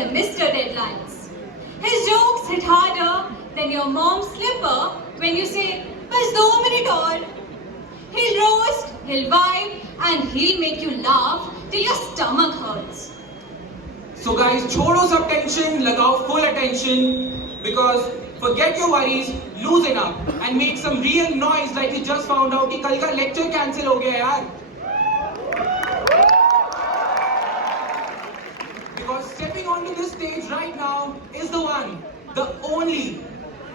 से Mr. Deadlines. His jokes hit harder than your mom's slipper when you say, "बस 2 minute और." He'll roast, he'll vibe, and he'll make you laugh till your stomach hurts. So guys, छोड़ो सब tension, लगाओ full attention because forget your worries, loosen up and make some real noise like you just found out कि कल का lecture cancel हो गया यार. Because stepping onto this stage right now is the one, the only,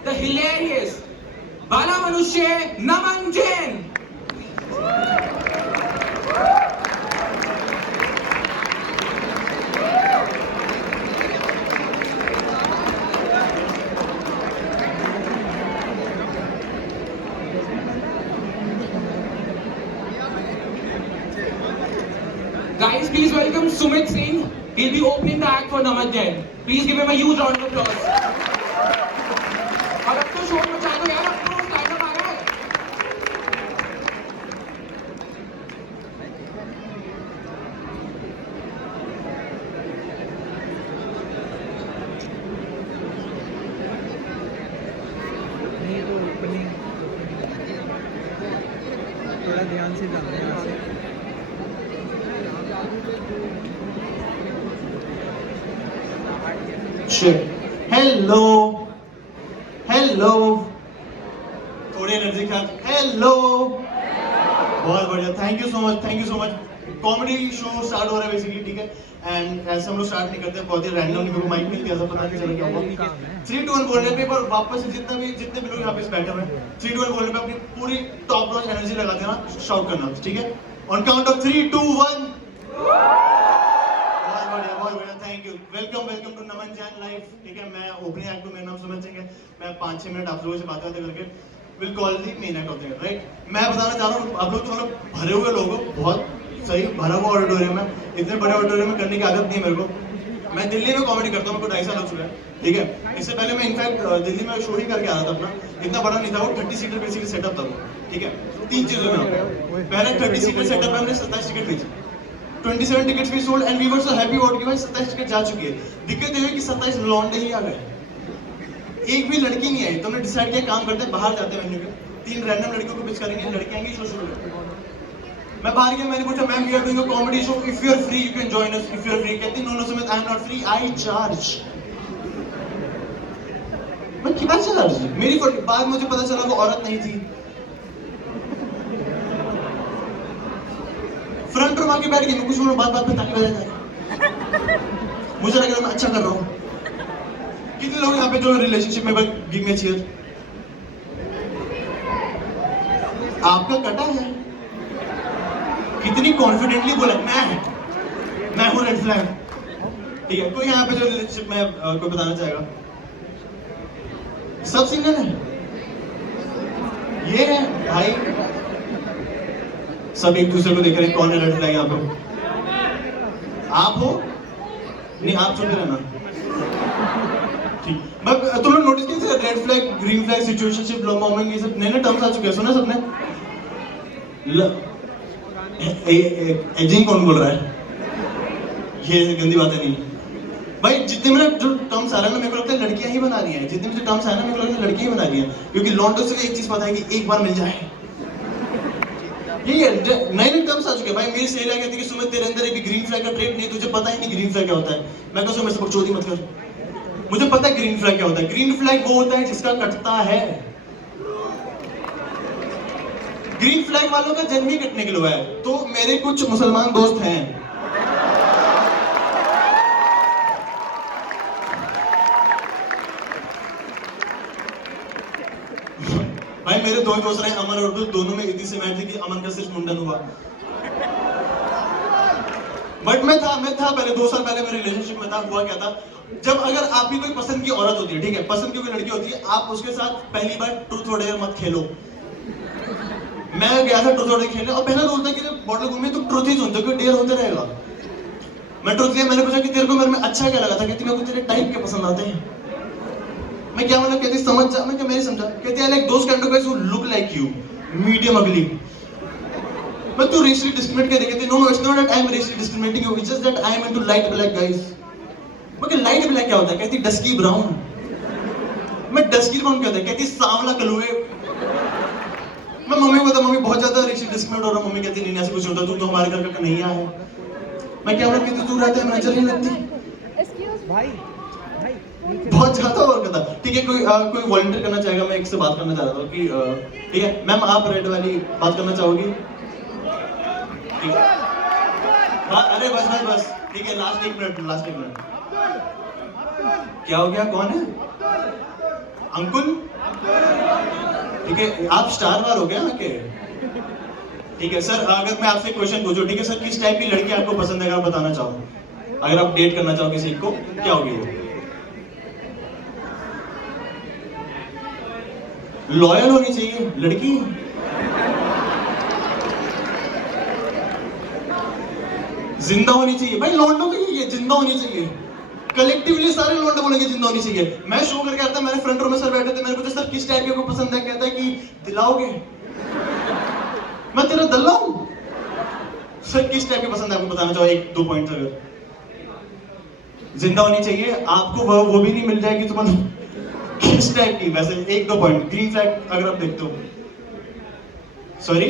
the hilarious बाला मनुष्य नमन Jain. Guys, please welcome Sumit Singh. He'll be opening the act for Naman Jain. Please give him a huge round of applause. और अब तो शोर मचा दो यार, अब तो स्टैंड अप आ रहा है. नहीं तो ओपनिंग थोड़ा ध्यान से जाना है. Shit. Hello. Hello. थोड़ी एनर्जी के साथ. Hello. बहुत बढ़िया. Thank you so much. Thank you so much. Comedy show start हो रहा है बेसिकली, ठीक है. एंड ऐसे हम लोग स्टार्ट नहीं करते, बहुत ही रैंडमली मेरे को माइक मिल गया, सब पता नहीं चला क्या हुआ. 3 2 1 बोलने पे पर वापस से जितने भी लोग यहाँ पे बैठे हुए हैं, 3 2 1 बोलने पे अपनी पूरी टॉप नॉच एनर्जी लगा देना, शाउट करना, ठीक है. On count of 3 2 1. बहुत बढ़िया. Thank you. Welcome to Naman Jain live, ठीक है. मैं ओपनिंग एक्ट, मेरा नाम सुमित सिंह है. मैं 5-6 मिनट आप लोगों से बातें करके will call the main act of the, right. मैं बताना चाह रहा हूँ, आप लोग तो मतलब भरे हुए लोग हो, बहुत सही भरा हुआ ऑडिटोरियम है. इतने बड़े ऑडिटोरियम में करने की आदत नहीं है मेरे को. मैं दिल्ली में कॉमेडी करता हूँ, मेरे को 2.5 साल हो चुका है, ठीक है. इससे पहले मैं इनफैक्ट दिल्ली में शो ही करके आ रहा था अपना. इतना बड़ा नहीं था वो, 30 सीटर बेसिकली सेटअप था वो, ठीक है. 3 चीजों में पहले 30 सीटर सेटअप में हमने 27 टिकट बेची. 27 tickets we sold and we were so happy about कि भाई 27 टिकट जा चुकी है. दिक्कत ये है कि 27 लौंडे ही आ गए, एक भी लड़की नहीं आई. तो हमने डिसाइड किया काम करते हैं, बाहर जाते हैं वेन्यू पे, 3 रैंडम लड़कियों को पिच करेंगे, लड़के आएंगे, शो शुरू करेंगे. मैं बाहर गया, मैंने पूछा ma'am we are doing a comedy show, if you are free you can join us, if you are free. कहती no no Sumit I am not free, I charge. मैं कितना चार्ज, मेरी बाद मुझे पता चला वो औरत नहीं थी. फ्रंट रो आके बैठ गई. मैं कुछ बोलूं, बात पे ताली बजा जाए, मुझे लग रहा मैं अच्छा कर रहा हूँ. कितने लोग यहाँ पे जो रिलेशनशिप में, गिव मी अ चीयर. आपका कटा है. कितनी कॉन्फिडेंटली बोला मैं हूँ रेड फ्लैग, ठीक है. कोई यहाँ पे जो रिलेशनशिप में कोई बताना चाहेगा? सब सिंगल है. ये है भाई, सब एक दूसरे को देख रहे हैं, कौन है रेड फ्लैग यहाँ पे? आप हो? नहीं, आप चुप रहना, ठीक. तुम लोग नोटिस किए red flag, green flag, situationship, love bombing, ये सब नए टर्म्स आ चुके हैं, सुना सबने? एजिंग कौन बोल रहा है? ये गंदी बातें नहीं भाई. जितने में जो टर्म्स आ रहे हैं ना, मेरे को लगता है लड़कियां ही बना रही हैं. जितने में जो टर्म्स आए ना, मेरे को लगता है लड़कियां ही बना रही हैं, क्योंकि लॉन्डो से एक चीज पता है कि एक बार मिल जाए. ये नए टर्म्स आ चुके हैं भाई. मेरी सहेलियां कहती है कि सुमित तेरे अंदर एक ग्रीन फ्लैग का ट्रेट नहीं, तुझे पता ही नहीं ग्रीन फ्लैग क्या होता है. मैं कहूँ मैं बकचोदी मत कर, मुझे पता है ग्रीन फ्लैग क्या होता है. ग्रीन फ्लैग वो होता है जिसका कटता है. ग्रीन फ्लैग वालों का जन्म ही कटने के लिए हुआ है. तो मेरे कुछ मुसलमान दोस्त हैं, भाई मेरे दो दोस्त रहे, अमन और उर्दू, दोनों में इतनी सी मैच थी कि अमन का सिर्फ मुंडन हुआ. बट मैं था पहले 2 साल पहले मेरे रिलेशनशिप में था. हुआ क्या था, जब अगर आपकी कोई पसंद की औरत होती है, ठीक है, पसंद की कोई लड़की होती है, आप उसके साथ पहली बार ट्रूथ और डेयर मत खेलो. मैं गया था ट्रूथ और डेयर खेलने, और पहला रूल था कि बॉटल घूम में तुम ट्रूथ ही सुनते हो, डेयर होते रहेगा. मैं ट्रूथ लिया, मैंने पूछा कि तेरे को मेरे में अच्छा क्या लगा था? कहती मेरे को तेरे टाइप के पसंद आते हैं. मैं क्या मतलब, कहती समझ जा. मैं क्या मेरी समझा? कहती I like those kind of guys who look like you, medium ugly. मैं तू रेशियली डिस्क्रिमिनेट कर देती. No no it's not that I am racially discriminating you, it's just that I am into light black guys. मैं कहा light black क्या होता है? कहती डस्की ब्राउन। मैं डस्की ब्राउन क्या होता है? कहती सांवला कलुए। मैं मम्मी को बता, मम्मी बहुत ज्यादा डिस्क्रिमिनेट हो रहा। मम्मी कहती नहीं ऐसा कुछ होता, तू तो हमारे घर का कन्हैया है। मैं क्या बोला कि तू रहता है, नजर नहीं लगती। भाई भाई बहुत ज्यादा और कहता। ठीक है, कोई वॉलंटियर करना चाहेगा? मैं एक से बात करना चाह रहा था कि ठीक है मैम, आप रेड वाली बात करना चाहोगी? ठीक है। अरे बस बस बस, ठीक है, लास्ट एक मिनट। क्या हो गया? कौन है? अंकुल? ठीक है, आप स्टार वार हो गया आके। ठीक है सर, अगर मैं आपसे क्वेश्चन पूछूं, ठीक है सर, किस टाइप की लड़की आपको पसंद है? अगर आप बताना चाहो, अगर आप डेट करना चाहो किसी को, क्या होगी वो? लॉयल होनी चाहिए लड़की। जिंदा होनी चाहिए भाई, लौंडों के लिए जिंदा होनी चाहिए। कलेक्टिवली सारे लौंडे बोलेंगे जिंदा होनी चाहिए। मैं शो करके आता, मेरे फ्रंट रो में सर बैठे थे, मैंने पूछा सर किस टाइप की आपको पसंद है? कहता है कि दिलाओगे। मैं तेरा दल्ला हूं? सर किस टाइप की पसंद है आपको? बताना चाहो एक दो पॉइंट। अगर जिंदा होनी चाहिए, आपको वो भी नहीं मिल जाएगी तो मतलब किस टाइप की? वैसे एक दो पॉइंट। ग्रीन फ्लैग अगर आप देखते हो। सॉरी,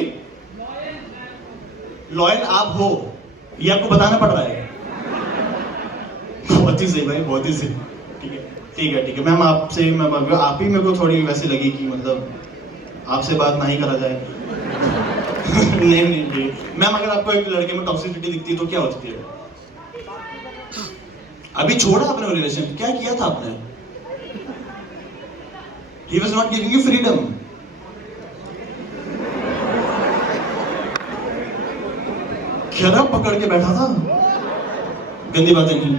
लॉयल आप हो, ये आपको बताना पड़ रहा है। बहुत ही सही भाई, बहुत ही सही। ठीक है ठीक है ठीक है मैम, आपसे मैम आप ही मेरे को थोड़ी वैसे लगी कि मतलब आपसे बात नहीं करा जाए। नहीं नहीं नहीं मैम, अगर आपको एक लड़के में टॉक्सिसिटी दिखती है तो क्या होती है? अभी छोड़ा आपने रिलेशन, क्या किया था आपने? He was not giving you freedom. खराब पकड़ के बैठा था। गंदी बातें नहीं।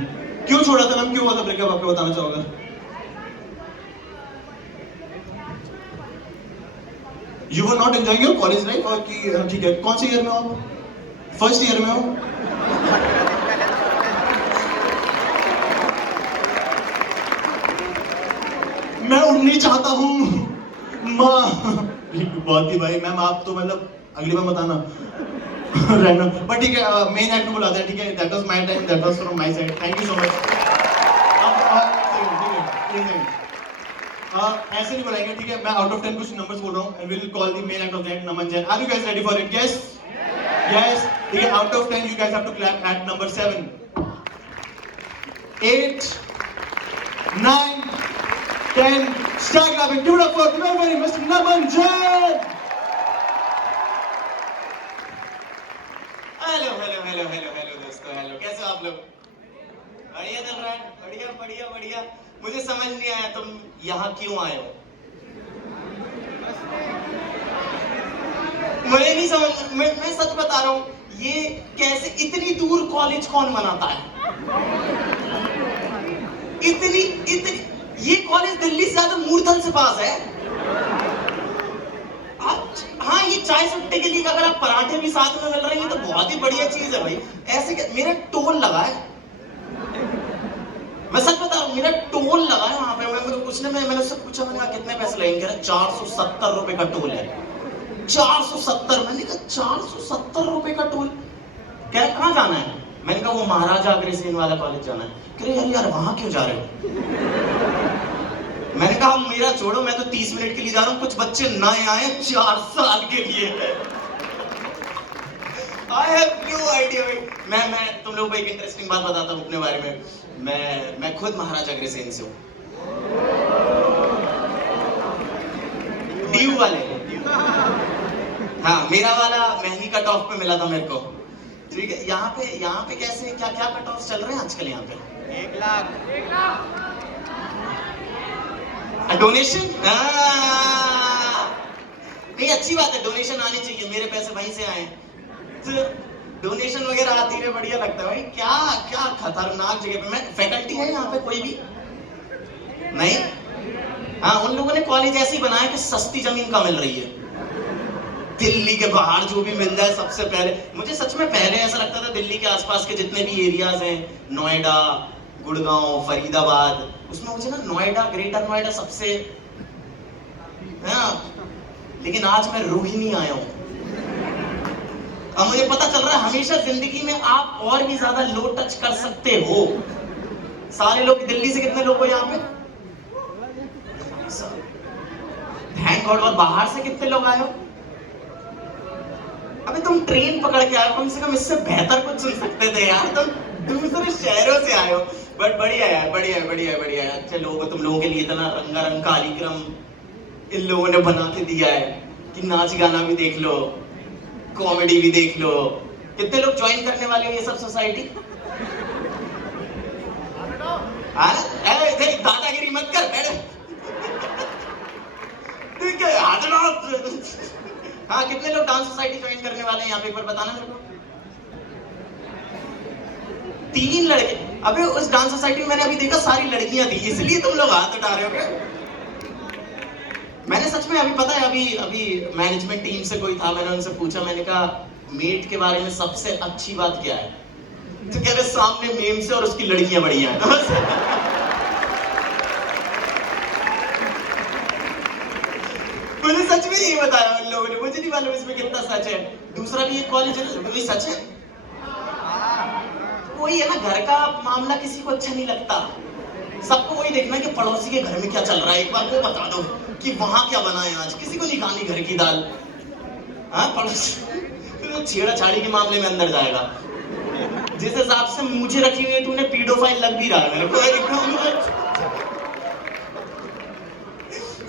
क्यों छोड़ा था मैम? क्यों हुआ था ब्रेकअप? आपको बताना चाहोगे? You were not enjoying your college life? और कि ठीक है, कौन से ईयर में हो आप? फर्स्ट ईयर में हो? मैं उड़नी चाहता हूँ माँ। बहुत ही भाई मैम, आप तो मतलब अगली बार बताना। रैंडम, बट ठीक है, मेन एक्ट बुलाते हैं। ठीक है, that was my time, that was from my side. Thank you so much. ऐसे नहीं बुलाएंगे, ठीक है? मैं आउट ऑफ 10 कुछ नंबर्स बोल रहा हूँ and will call the main act of that, Naman Jain. Are you guys ready for it? Yes yes. ठीक है, out of 10 you guys have to clap at number 7 8 9 10 Start clapping. Give it up for very Mr. Naman Jain. Hello hello hello hello hello दोस्तों, hello, कैसे हो आप लोग? बढ़िया चल रहा है? बढ़िया बढ़िया बढ़िया। मुझे समझ नहीं आया तुम यहाँ क्यों आए हो? मुझे नहीं समझ। मैं सच बता रहा हूँ, ये कैसे इतनी दूर कॉलेज कौन बनाता है? इतनी ये कॉलेज दिल्ली से ज्यादा मूर्थल से पास है। हाँ, ये चाय सुट्टे के लिए अगर आप पराठे भी साथ में मिल रहे हैं तो बहुत ही बढ़िया चीज है भाई। ऐसे मेरा टोल लगा है, मैं सच बता रहा हूँ, मेरा टोल लगा है वहां पे। मैं पूछने में मैंने उससे पूछा, मैंने कहा कितने पैसे लगेंगे? 470 रुपए का टोल है। 470। मैंने कहा 470 रुपए का टोल? कह रहा कहाँ जाना है? मैंने कहा वो महाराजा अग्रसेन वाला कॉलेज जाना है। कह रहे यार वहां क्यों जा रहे हो? मैंने कहा मेरा छोड़ो, मैं तो 30 मिनट के लिए जा रहा हूँ, कुछ बच्चे नए आए 4 साल के लिए। I have no idea भाई। मैं तुम लोगों को एक इंटरेस्टिंग बात बताता हूँ अपने बारे में। मैं खुद महाराजा अग्रसेन से हूँ। ड्यू वाले। हाँ, मेरा वाला महंगी कट ऑफ पे मिला था मेरे को। ठीक है, यहाँ पे कैसे क्या कट ऑफ चल रहे हैं आजकल यहाँ पे? 1 लाख डोनेशन। नहीं, अच्छी बात है, डोनेशन आनी चाहिए। मेरे पैसे वहीं से आए, तो डोनेशन वगैरह आती है, बढ़िया लगता है भाई। क्या खतरनाक जगह पे। मैं फैकल्टी है यहाँ पे कोई भी नहीं? हाँ, उन लोगों ने कॉलेज ऐसे ही बनाया कि सस्ती जमीन का मिल रही है। दिल्ली के बाहर जो भी मिल जाए सबसे पहले। मुझे सच में पहले ऐसा लगता था दिल्ली के आसपास के जितने भी एरियाज हैं, नोएडा, गुड़गांव, फरीदाबाद, उसमें मुझे ना नोएडा, ग्रेटर नोएडा सबसे, हाँ, लेकिन आज मैं रोहिणी आया हूं। अब मुझे पता चल रहा है हमेशा जिंदगी में आप और भी ज्यादा लो टच कर सकते हो। सारे लोग, दिल्ली से कितने लोग हो यहाँ पे? Thank God. और बाहर से कितने लोग आए हो? अबे तुम ट्रेन पकड़ के आए हो, कम से कम इससे बेहतर कुछ सुन सकते थे यार, तुम दूसरे शहरों से आए हो। बट बढ़िया है, बढ़िया है, बढ़िया है, बढ़िया है। अच्छे लोग हो तुम, लोगों के लिए इतना रंगारंग कार्यक्रम इन लोगों ने बना के दिया है कि नाच गाना भी देख लो, कॉमेडी भी देख लो। कितने लोग ज्वाइन करने वाले हो ये सब सोसाइटी? दादागिरी मत कर, ठीक है। हाँ, कितने लोग डांस सोसाइटी ज्वाइन करने वाले हैं यहाँ पे, एक बार बताना मेरे को। 3 लड़के। अबे उस डांस सोसाइटी में मैंने अभी देखा सारी लड़कियां थी, इसलिए तुम लोग हाथ उठा रहे हो क्या? मैंने सच में अभी पता है, अभी मैनेजमेंट टीम से कोई था, मैंने उनसे पूछा, मैंने कहा मीट के बारे में सबसे अच्छी बात क्या है? तो कह रहे सामने मेम से और उसकी लड़कियां बढ़िया हैं। मुझे सच में यही बताया उन लोगों ने, मुझे नहीं मालूम इसमें कितना सच है। दूसरा भी एक कॉलेज है, वही सच है। वही है ना, घर का मामला किसी को अच्छा नहीं लगता, सबको वही देखना है कि पड़ोसी के घर में क्या चल रहा है, एक बार वो बता दो कि वहां क्या बना है आज, किसी को नहीं खानी घर की दाल। हाँ, पड़ोसी तो छेड़ाछाड़ी के मामले में अंदर जाएगा। जिस हिसाब से मुझे रखी हुई है तूने, पीडोफाइल लग भी रहा है मेरे को एकदम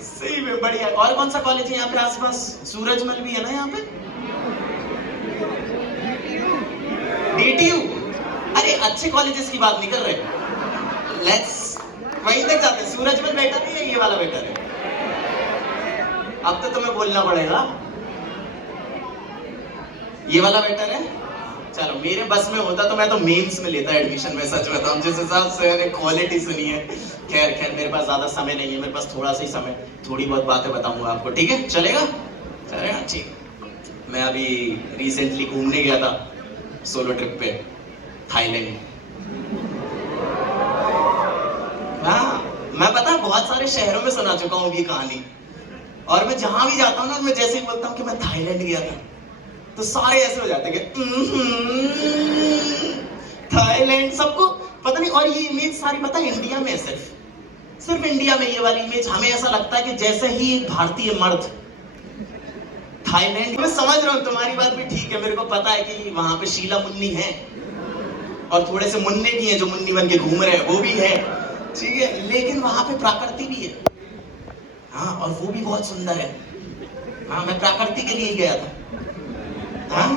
सही में। बढ़िया। और कौन सा कॉलेज है यहाँ पे आसपास? सूरजमल भी है ना यहाँ पे? DTU? अरे अच्छे कॉलेजेस की बात नहीं कर रहे, लेट्स वहीं तक जाते हैं। सूरजमल बेटर नहीं है, ये वाला बेटर है? अब तो तुम्हें बोलना पड़ेगा, ये वाला बेटर है। चलो, मेरे बस में होता तो मैं तो मेंस में लेता एडमिशन में, सच बताऊं, जिस हिसाब से मैंने क्वालिटी सुनी है। खैर खैर, मेरे पास ज्यादा समय नहीं है, मेरे पास थोड़ा सा ही समय, थोड़ी बहुत बातें बताऊंगा आपको, ठीक है? चलेगा? चलेगा, ठीक। मैं अभी रिसेंटली घूमने गया था सोलो ट्रिप पे, थाईलैंड। हाँ, मैं पता है बहुत सारे शहरों में सुना चुका हूँ ये कहानी, और मैं जहां भी जाता हूँ ना, मैं जैसे ही बोलता हूँ कि मैं थाईलैंड गया था, तो सारे ऐसे हो जाते कि थाईलैंड, सबको पता नहीं। और ये इमेज सारी पता है इंडिया में, सिर्फ इंडिया में ये वाली इमेज। हमें ऐसा लगता है कि जैसे ही एक भारतीय मर्द थाईलैंड, मैं समझ रहा हूँ तुम्हारी बात भी ठीक है, मेरे को पता है कि वहां पे शीला मुन्नी है और थोड़े से मुन्ने भी हैं जो मुन्नी बन के घूम रहे हैं, वो भी है, ठीक है, लेकिन वहां पे प्रकृति भी है। हाँ, और वो भी बहुत सुंदर है। हाँ, मैं प्रकृति के लिए गया था। हाँ,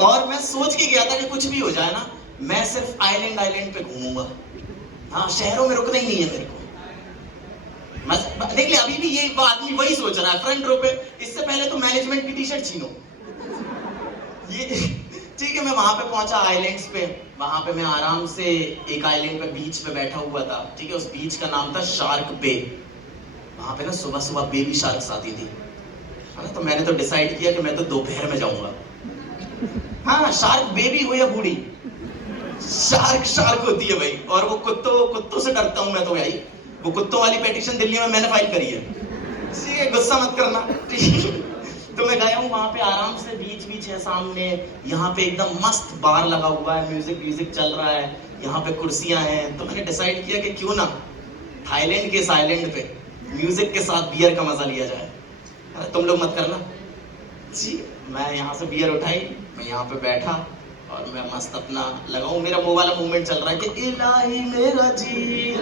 और मैं सोच के गया था कि कुछ भी हो जाए ना, मैं सिर्फ आइलैंड पे घूमूंगा। हाँ, शहरों में रुकना ही नहीं है मेरे को। देख ले, अभी भी ये आदमी वही सोच रहा है फ्रंट रो पे। इससे पहले तो मैनेजमेंट की टी-शर्ट छीनो ये, ठीक है। मैं वहां पे पहुंचा आइलैंड्स पे, वहां पे मैं आराम से एक आइलैंड पे बीच पे बैठा हुआ था, ठीक है। उस बीच का नाम था शार्क बे। वहां पे ना सुबह सुबह बेबी शार्क्स आती थी, तो मैंने तो डिसाइड किया कि मैं तो दोपहर में जाऊंगा। हाँ, शार्क बेबी हो या बूढ़ी, शार्क होती है भाई। और वो कुत्तों से डरता हूं मैं तो भाई। वो कुत्तों वाली पेटिशन दिल्ली में मैंने फाइल करी है, ठीक है, गुस्सा मत करना, ठीक है। तो मैं गया हूँ वहां पे, आराम से बीच है सामने, यहाँ पे एकदम मस्त बार लगा हुआ है, म्यूजिक चल रहा है, यहाँ पे कुर्सियां हैं। तो मैंने डिसाइड किया कि क्यों ना थाईलैंड के इस आइलैंड पे म्यूजिक के साथ बियर का मजा लिया जाए। तुम लोग मत करना जी। मैं यहाँ से बियर उठाई, मैं यहाँ पे बैठा और मैं मस्त अपना लगाऊं, मेरा वो वाला मूवमेंट चल रहा है कि इलाही मेरा जी,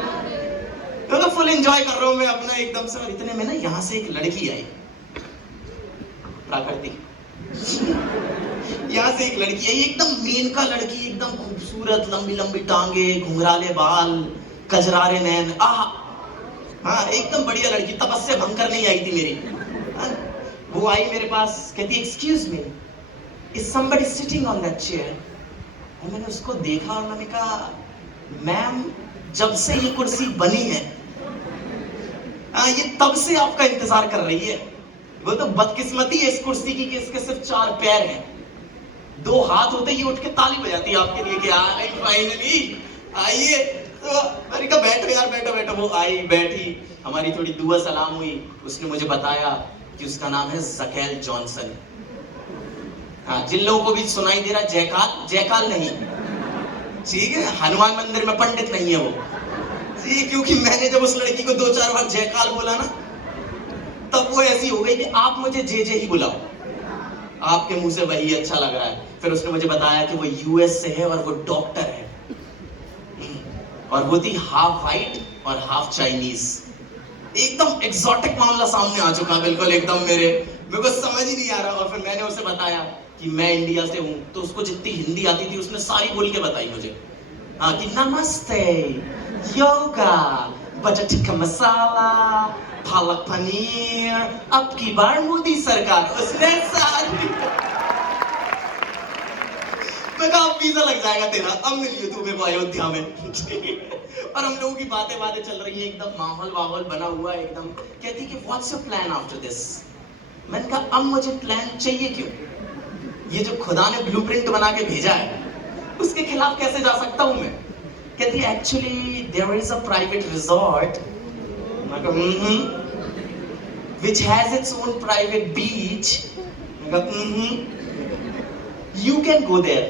तो फुल एंजॉय कर रहा हूँ मैं अपना एकदम से। और इतने में ना यहाँ से एक लड़की आई, प्राकृति, यहाँ से एक लड़की आई, एकदम मेनका लड़की, एकदम खूबसूरत, लंबी लंबी टांगे, घुंघराले बाल, कजरारे नैन, आह, हाँ एकदम बढ़िया लड़की। तपस्या भंग करने ही आई थी मेरी। वो आई मेरे पास, कहती excuse me, is somebody sitting on that chair? और मैंने उसको देखा और मैंने कहा, मैम जब से ये कुर्सी बनी है, ये तब से आपका इंतजार कर रही है। वो तो बदकिस्मती है इस कुर्सी की कि इसके सिर्फ 4 पैर हैं, 2 हाथ होते, ये उठ के ताली बजाती है आपके लिए कि फाइनली आइए। तो मैंने कहा बैठो यार, बैठो। वो आई, बैठी, हमारी थोड़ी दुआ सलाम हुई। उसने मुझे बताया कि उसका नाम है ज़कैल जॉनसन। हाँ, जिन लोगों को भी सुनाई दे रहा जयकाल नहीं, ठीक है, हनुमान मंदिर में पंडित नहीं है वो, ठीक है, क्योंकि मैंने जब उस लड़की को 2-4 बार जयकाल बोला ना, तब वो ऐसी हो गई कि आप मुझे जे ही बुलाओ, आपके मुंह से वही अच्छा लग रहा है। फिर उसने मुझे बताया कि वो यूएस से है और वो डॉक्टर है, और वो थी हाफ वाइट और हाफ चाइनीज। एकदम एक्सोटिक मामला सामने आ चुका, बिल्कुल एकदम मेरे को समझ ही नहीं आ रहा। और फिर मैंने उसे बताया कि मैं इंडिया से हूँ, तो उसको जितनी हिंदी आती थी उसने सारी बोल के बताई मुझे। हाँ, कि नमस्ते, योगा, बटर टिक्का मसाला, पालक पनीर, अब की बार मोदी सरकार, उसने सारी। मैं कहा अब वीजा लग जाएगा तेरा, अब मिलिए तू मेरे को अयोध्या में। और हम लोगों की बातें चल रही है, एकदम माहौल बना हुआ है एकदम। कहती कि what's your plan after this. मैंने कहा अब मुझे प्लान चाहिए क्यों, ये जो खुदा ने ब्लूप्रिंट बना के भेजा है उसके खिलाफ कैसे जा सकता हूं मैं। कहती actually there is a private resort which has its own private beach. You can go there.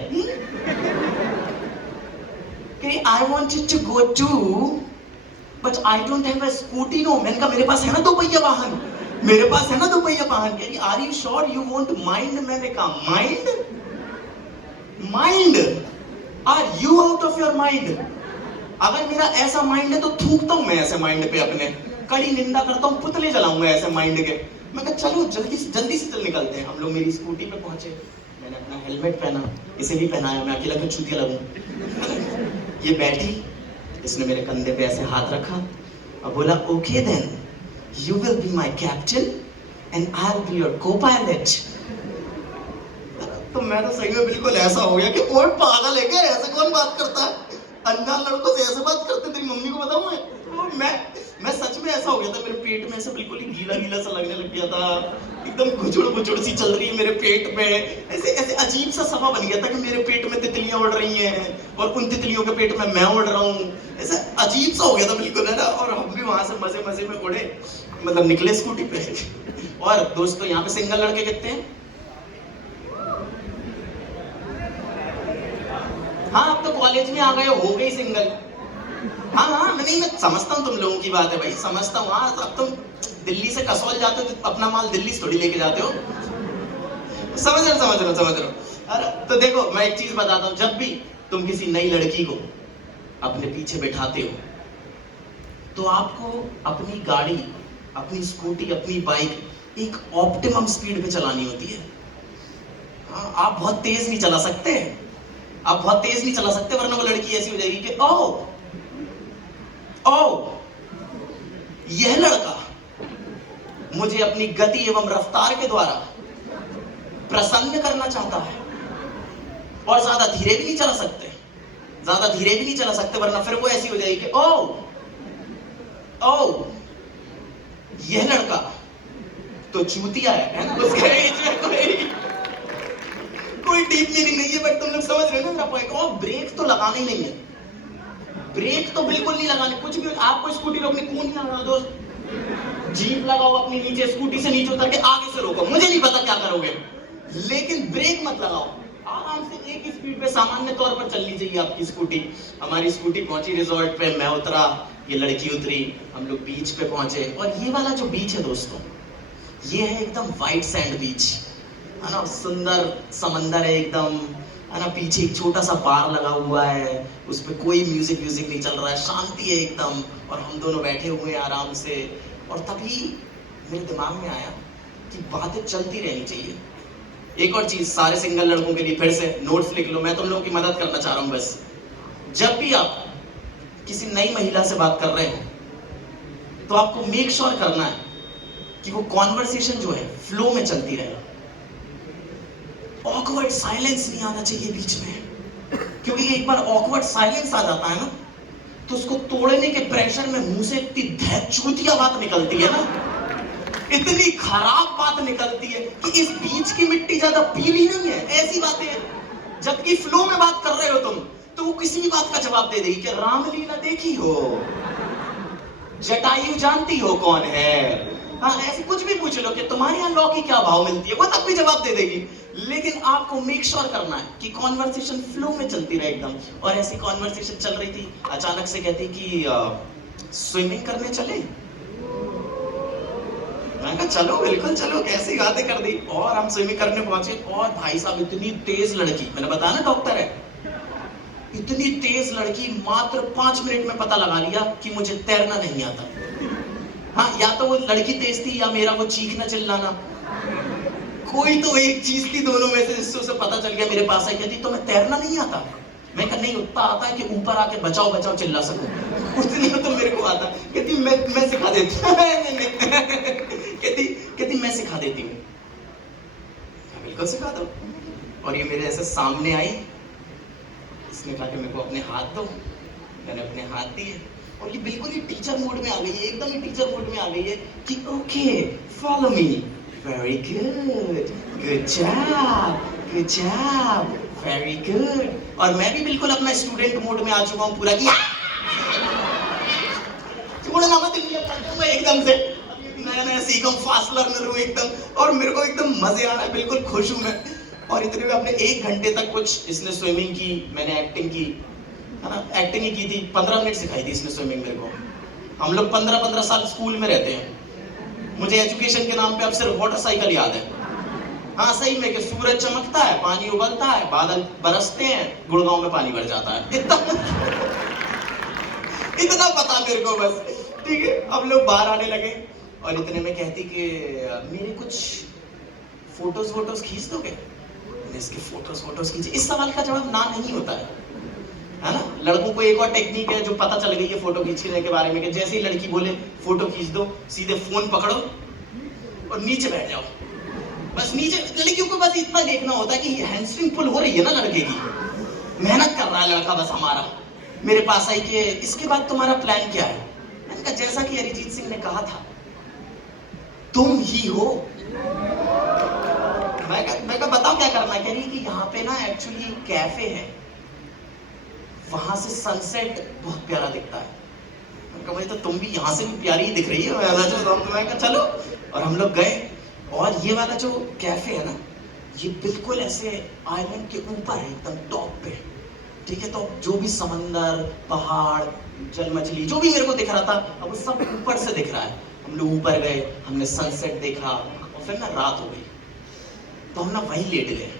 Okay, I wanted to go too, but I don't have a scooty. No, मैंने कहा मेरे पास है ना 2 पहिया वाहन, मेरे पास है ना 2 पहिया वाहन। कह रही Are you sure you won't mind? मैंने कहा mind? Are you out of your mind? अगर मेरा ऐसा माइंड है तो थूकता हूं मैं ऐसे माइंड पे, अपने कड़ी निंदा करता हूं, पुतले जलाऊंगा ऐसे माइंड के। मैं कहा चलो जल्दी से चल निकलते हैं। हम लोग मेरी स्कूटी पे पहुंचे, मैंने अपना हेलमेट पहना, इसे भी पहनाया, मैं अकेला क्यों चूतिया लगूं। ये बैठी, इसने मेरे कंधे पे ऐसे हाथ रखा और बोला okay then you will be my captain and I will be your copilot. तो मैं तो सही में बिल्कुल ऐसा हो गया कि और पागल है क्या, ऐसे कौन बात करता है, अनजान लड़कों से ऐसे बात करते, तेरी मम्मी को बताऊं मैं सच में ऐसा हो गया था। मेरे पेट में ऐसे बिल्कुल ही गीला सा लगने लग गया था, एकदम गुचुड़ सी चल रही है मेरे पेट में, ऐसे अजीब सा समा बन गया था कि मेरे पेट में तितलियां उड़ रही हैं और उन तितलियों के पेट में मैं उड़ रहा हूँ, ऐसे अजीब सा हो गया था बिल्कुल, है ना। और हम भी वहां से मजे में उड़े, मतलब निकले स्कूटी पे। और दोस्तों यहाँ पे सिंगल लड़के कितने हैं? हाँ, अब तो कॉलेज में आ गए हो गई सिंगल। हाँ, नहीं मैं समझता हूँ तुम लोगों की बात है भाई, समझता हूँ। हाँ, अब तुम दिल्ली से कसौल जाते हो तो अपना माल दिल्ली से थोड़ी लेके जाते हो, समझ रहे हो। अरे तो देखो मैं एक चीज बताता हूँ, जब भी तुम किसी नई लड़की को अपने पीछे बैठाते हो तो आपको अपनी गाड़ी, अपनी स्कूटी, अपनी बाइक एक ऑप्टिमम स्पीड पे चलानी होती है। हाँ, आप बहुत तेज नहीं चला सकते, वरना वो लड़की ऐसी हो जाएगी कि ओ यह लड़का मुझे अपनी गति एवं रफ्तार के द्वारा प्रसन्न करना चाहता है। और ज्यादा धीरे भी नहीं चला सकते, वरना फिर वो ऐसी हो जाएगी कि ओ यह लड़का तो चूतिया है ना। उसके बीच में कोई डीप मीनिंग नहीं है, बट तुम लोग समझ रहे हो ना मेरा पॉइंट। और ब्रेक तो लगाना ही नहीं है, ब्रेक तो बिल्कुल नहीं लगाने, कुछ भी। आपको स्कूटी रोकने कौन नहीं आ रहा दोस्त, जीप लगाओ अपनी नीचे, स्कूटी से नीचे उतर के आगे से रोको, मुझे नहीं पता क्या करोगे, लेकिन ब्रेक मत लगाओ। आराम से एक ही स्पीड पे सामान्य तौर पर चलनी चाहिए आपकी स्कूटी। हमारी स्कूटी पहुंची रिजॉर्ट पे, मैं उतरा, ये लड़की उतरी, हम लोग बीच पे पहुंचे। और ये वाला जो बीच है दोस्तों, ये है एकदम वाइट सैंड बीच, है ना, सुंदर समंदर है एकदम, है ना। पीछे एक छोटा सा बार लगा हुआ है, उस पे कोई म्यूजिक नहीं चल रहा है, शांति है एकदम। और हम दोनों बैठे हुए हैं आराम से। और तभी मेरे दिमाग में आया कि बातें चलती रहनी चाहिए। एक और चीज सारे सिंगल लड़कों के लिए, फिर से नोट्स लिख लो, मैं तुम लोगों की मदद करना चाह रहा हूं बस। जब भी आप किसी नई महिला से बात कर रहे हो तो आपको मेक श्योर करना है कि वो कॉन्वर्सेशन जो है फ्लो में चलती रहे। ऑकवर्ड साइलेंस नहीं आना चाहिए बीच में, क्योंकि एक बार ऑकवर्ड साइलेंस आ जाता है ना, तो उसको तोड़ने के प्रेशर में मुंह से इतनी धैचूतिया बात निकलती है ना, इतनी खराब बात निकलती है कि इस बीच की मिट्टी ज्यादा पीली नहीं है, ऐसी बातें हैं। जबकि फ्लो में बात कर रहे हो तुम, तो वो किसी भी बात का जवाब दे देगी कि रामलीला देखी हो, जटायु जानती हो कौन है, हाँ ऐसे कुछ भी पूछ लो कि तुम्हारे यहाँ लौ की क्या भाव मिलती है, वो तब भी जवाब दे देगी। लेकिन आपको मेक श्योर करना है कि कॉन्वर्सेशन फ्लो में चलती रहे एकदम। और ऐसी कॉन्वर्सेशन चल रही थी, अचानक से कहती कि स्विमिंग करने चले। मैं कहा चलो, बिल्कुल चलो, कैसी बातें कर दी। और हम स्विमिंग करने पहुंचे, और भाई साहब इतनी तेज लड़की, मैंने बताया ना डॉक्टर है, इतनी तेज लड़की, मात्र 5 मिनट में पता लगा लिया कि मुझे तैरना नहीं आता। हाँ, या तो वो लड़की तेज थी या मेरा वो चीखना चिल्लाना, कोई तो एक चीज थी दोनों में से, जिससे उसे पता चल गया। मेरे पास आई, कहती तो मैं तैरना नहीं आता। मैं कहा नहीं, उतना आता है कि ऊपर आके बचाओ बचाओ चिल्ला सकूं, उतना तो मेरे को आता। कहती मैं सिखा देती हूँ। कहती मैं सिखा देती हूँ। बिल्कुल सिखा दो। और ये मेरे ऐसे सामने आई, इसने कहा कि मेरे को अपने हाथ दो। मैंने अपने हाथ दिए, और ये बिल्कुल ही टीचर मोड में आ गई है, एकदम ही टीचर मोड में आ गई है कि okay follow me, very good, good job, very good. और मैं भी बिल्कुल अपना स्टूडेंट मोड में आ चुका हूँ पूरा, किया एकदम से नया सीखा हूँ, फास्ट लर्नर हूँ एकदम, और मेरे को एकदम मजे आ रहा है, बिल्कुल खुश हूँ मैं। और इतने में अपने 1 घंटे तक कुछ इसने स्विमिंग की, मैंने एक्टिंग की, है ना, एक्टिंग ही की थी। 15 मिनट सिखाई थी इसने स्विमिंग मेरे को। हम लोग 15-15 साल स्कूल में रहते हैं, मुझे एजुकेशन के नाम पे अब सिर्फ वाटर साइकिल याद है। हाँ सही में, कि सूरज चमकता है, पानी उबलता है, बादल बरसते हैं, गुड़गांव में पानी भर जाता है, इतना पता मेरे को बस। ठीक है, अब लोग बाहर आने लगे, और इतने में कहती कि मेरे कुछ फोटोज खींच दोगे। इसके फोटोज खींचे। इस सवाल का जवाब ना नहीं होता है ना। लड़कों को एक और टेक्निक है जो पता चल गई है फोटो खींचने के बारे में, कि जैसे ही लड़की बोले फोटो खींच दो, सीधे फोन पकड़ो और नीचे बैठ जाओ। बस नीचे, लड़कियों को बस इतना देखना होता है कि हैमस्ट्रिंग पुल हो रही है ना लड़के की, मेहनत कर रहा है लड़का बस हमारा। मेरे पास आई कि इसके बाद तुम्हारा प्लान क्या है। मैंने कहा जैसा कि अरिजीत सिंह ने कहा था, तुम ही हो। मैं कहा बताओ क्या करना है। कह रही कि यहाँ पे ना एक्चुअली कैफे है, वहां से सनसेट बहुत प्यारा दिखता है। मैंने कहा तो तुम भी यहाँ से भी प्यारी ही दिख रही है। मैं कहा चलो, और हम लोग गए। और ये वाला जो कैफे है ना, ये बिल्कुल ऐसे आइलैंड के ऊपर है, एकदम टॉप पे। ठीक है, तो जो भी समंदर, पहाड़, जल मछली, जो भी मेरे को दिख रहा था, अब वो सब ऊपर से दिख रहा है। हम लोग ऊपर गए, हमने सनसेट देखा, और फिर ना रात हो गई, तो हम ना वहीं लेट गए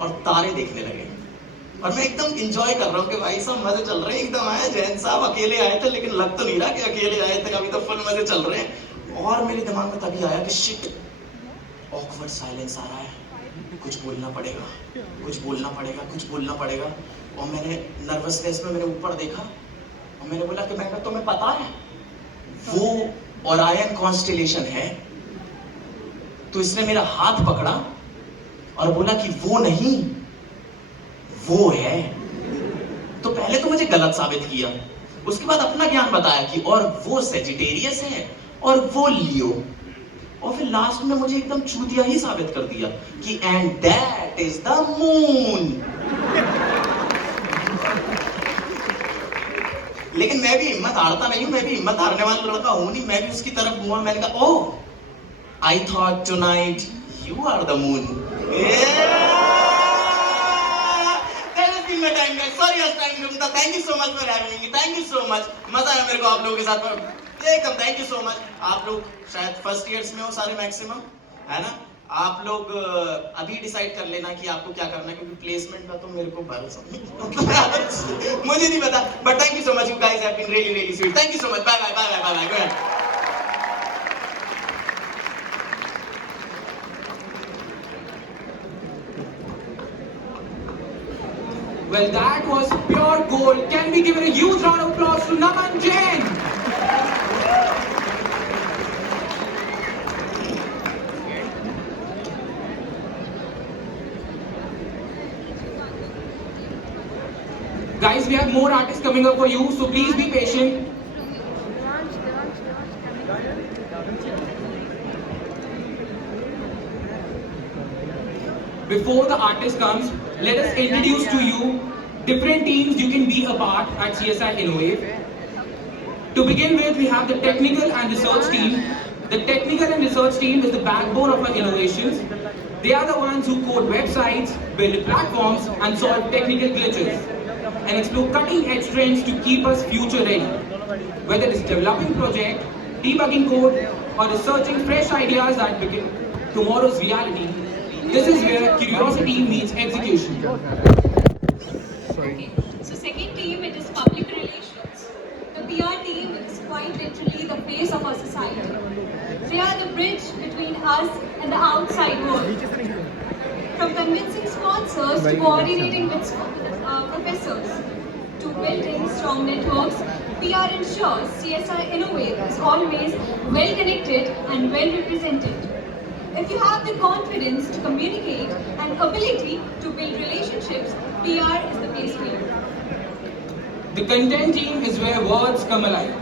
और तारे देखने लगे। और मैं एकदम इंजॉय कर रहा हूँ कि भाई साहब मजे चल रहे हैं एकदम। आए जैन साहब अकेले आए थे, लेकिन लग तो नहीं रहा कि अकेले आए थे, अभी तो फुल मजे चल रहे हैं। और मेरे दिमाग में तभी आया कि शिट, ऑकवर्ड साइलेंस आ रहा है, कुछ बोलना पड़ेगा, कुछ बोलना पड़ेगा, कुछ बोलना पड़ेगा। और मैंने नर्वसनेस में मैंने ऊपर देखा, और मैंने बोला कि मैं तुम्हें पता है वो ओरायन कॉन्स्टेलेशन है। तो इसने मेरा हाथ पकड़ा और बोला कि वो नहीं, वो है। तो पहले तो मुझे गलत साबित किया, उसके बाद अपना ज्ञान बताया कि और वो सेजिटेरियस है और वो लियो, और फिर लास्ट में मुझे एकदम चूतिया ही साबित कर दिया कि and that is the moon. लेकिन मैं भी हिम्मत हारता नहीं हूं, मैं भी हिम्मत हारने वाला लड़का हूं नहीं। मैं भी उसकी तरफ हुआ, मैंने कहा oh I thought tonight you are the moon. Thank you so much for having me, thank you so much. मजा आया मेरे को आप लोगों के साथ, एकदम थैंक यू सो मच। आप लोग शायद फर्स्ट ईयर्स में हो सारे मैक्सिमम, है ना। आप लोग अभी डिसाइड कर लेना कि आपको क्या करना है, क्योंकि प्लेसमेंट का तो मेरे को भरोसा नहीं, मुझे नहीं पता। But thank you so much, you guys have been really really sweet. Thank you so much, bye bye bye bye bye bye. Well, that was pure gold. Can we give it a huge round of applause to Naman Jain? Guys, we have more artists coming up for you, so please be patient. Before the artist comes, let us introduce to you different teams you can be a part at CSI Innovate. To begin with, we have the technical and research team. The technical and research team is the backbone of our innovations. They are the ones who code websites, build platforms, and solve technical glitches, and explore cutting-edge trends to keep us future-ready. Whether it's developing project, debugging code, or researching fresh ideas that become tomorrow's reality, this is where curiosity meets execution. Okay. So second team, it is public relations. The PR team is quite literally the face of our society. They are the bridge between us and the outside world. From convincing sponsors to coordinating with professors to building strong networks, PR ensures CSI Innovate is always well connected and well represented. If you have the confidence to communicate and ability to build relationships, PR is the place for you. The content team is where words come alive.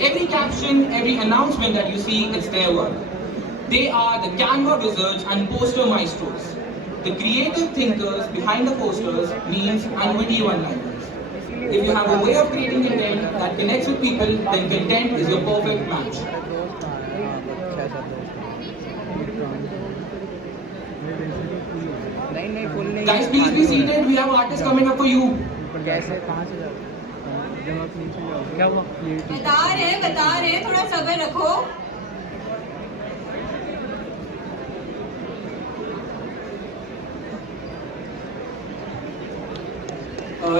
Every caption, every announcement that you see, it's their work. They are the Canva wizards and poster maestros. The creative thinkers behind the posters, memes, and witty one-liners. If you have a way of creating content that connects with people, then content is your perfect match. नहीं full नहीं Guys, please be seated. We have artists coming up for you. कैसे 5000 जब आप नीचे जाओगे क्या हुआ बता रहे थोड़ा सब्र रखो.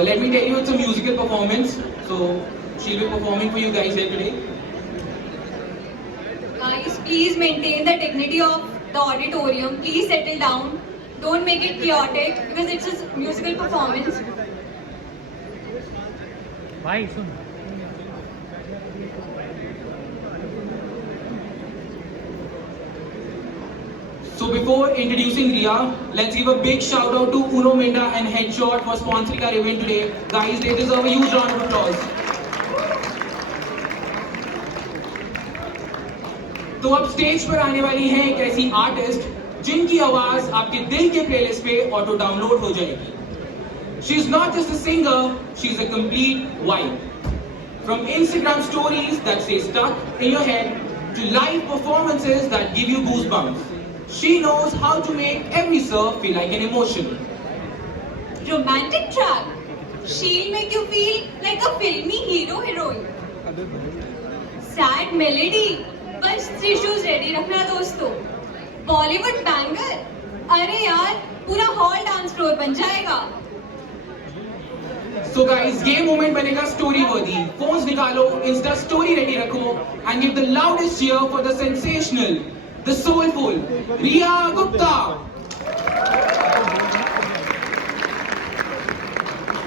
Let me tell you, it's a musical performance. So she'll be performing for you guys here today. Guys, please maintain the dignity of the auditorium. Please settle down. Don't make it chaotic because it's a musical performance. भाई सुन So before introducing Ria, let's give a big shout out to Uno Minda and Headshot for sponsoring our event today. Guys, they deserve a huge round of applause. तो अब stage पर आने वाली है एक ऐसी artist जिनकी आवाज आपके दिल के प्लेलिस्ट पे ऑटो डाउनलोड हो जाएगी. She is not just a singer, she is a complete vibe. From Instagram stories that stay stuck in your head to live performances that give you goosebumps, she knows how to make every surf feel like an emotion. Romantic track. She'll make you feel like a filmy hero-heroine. Sad melody. बस tissues ready रखना दोस्तों. Bollywood banger. अरे यार पूरा hall dance floor बन जाएगा. So guys, ये moment बनेगा story worthy. Phones निकालो, Insta story ready रखो, and give the loudest cheer for the sensational, the soulful, Ria Gupta.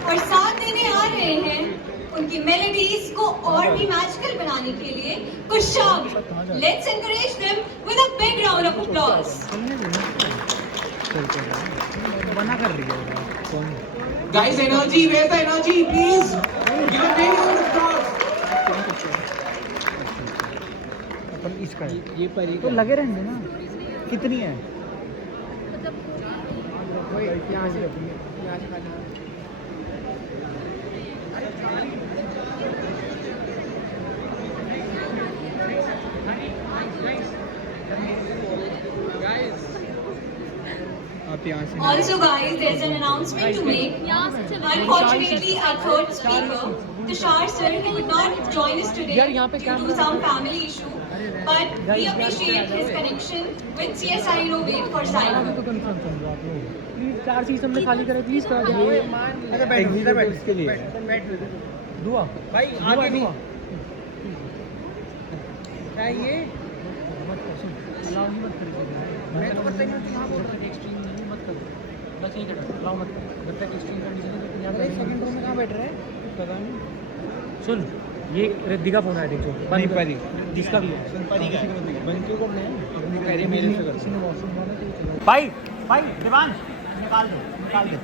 और साथ देने आ रहे हैं उनकी मेलोडीज को और भी मैजिकल बनाने के लिए कुछ शब्द. Let's encourage them with a big round of applause. मना कर रही है कौन Guys, energy, where's the energy? Please give a big round of applause. अपन इसका है ये परी तो लगे रहेंगे ना. कितनी है यहाँ से Also guys, there's an announcement to make. Unfortunately, our third speaker, Tushar sir, he could not join us today due to some family issue. But we appreciate his connection with CSI Innovate for cyber. Please 4 seat हमने खाली करे please कर दो. अरे बैठ इधर बैठ इसके लिए दुआ भाई आगे दुआ क्या ये मत कर. सुन अलाउ नहीं मत कर. मैं तो करता ही नहीं. यहाँ बोल रहा है एक्सट्रीम नहीं मत कर. बस ये कर अलाउ मत कर. जब तक एक्सट्रीम कंडीशन है तो यहाँ सेकंड रो में कहाँ बैठ रहे हैं पता नहीं. सुन ये रिद्धि का फोन है देख जो नहीं परी जिसका भी है. सुन परी का बंद क्यों करने हैं अपने पहले मेरे से कर. किसी ने वॉशरूम जाना तो भाई भाई दिवांश निकाल दे.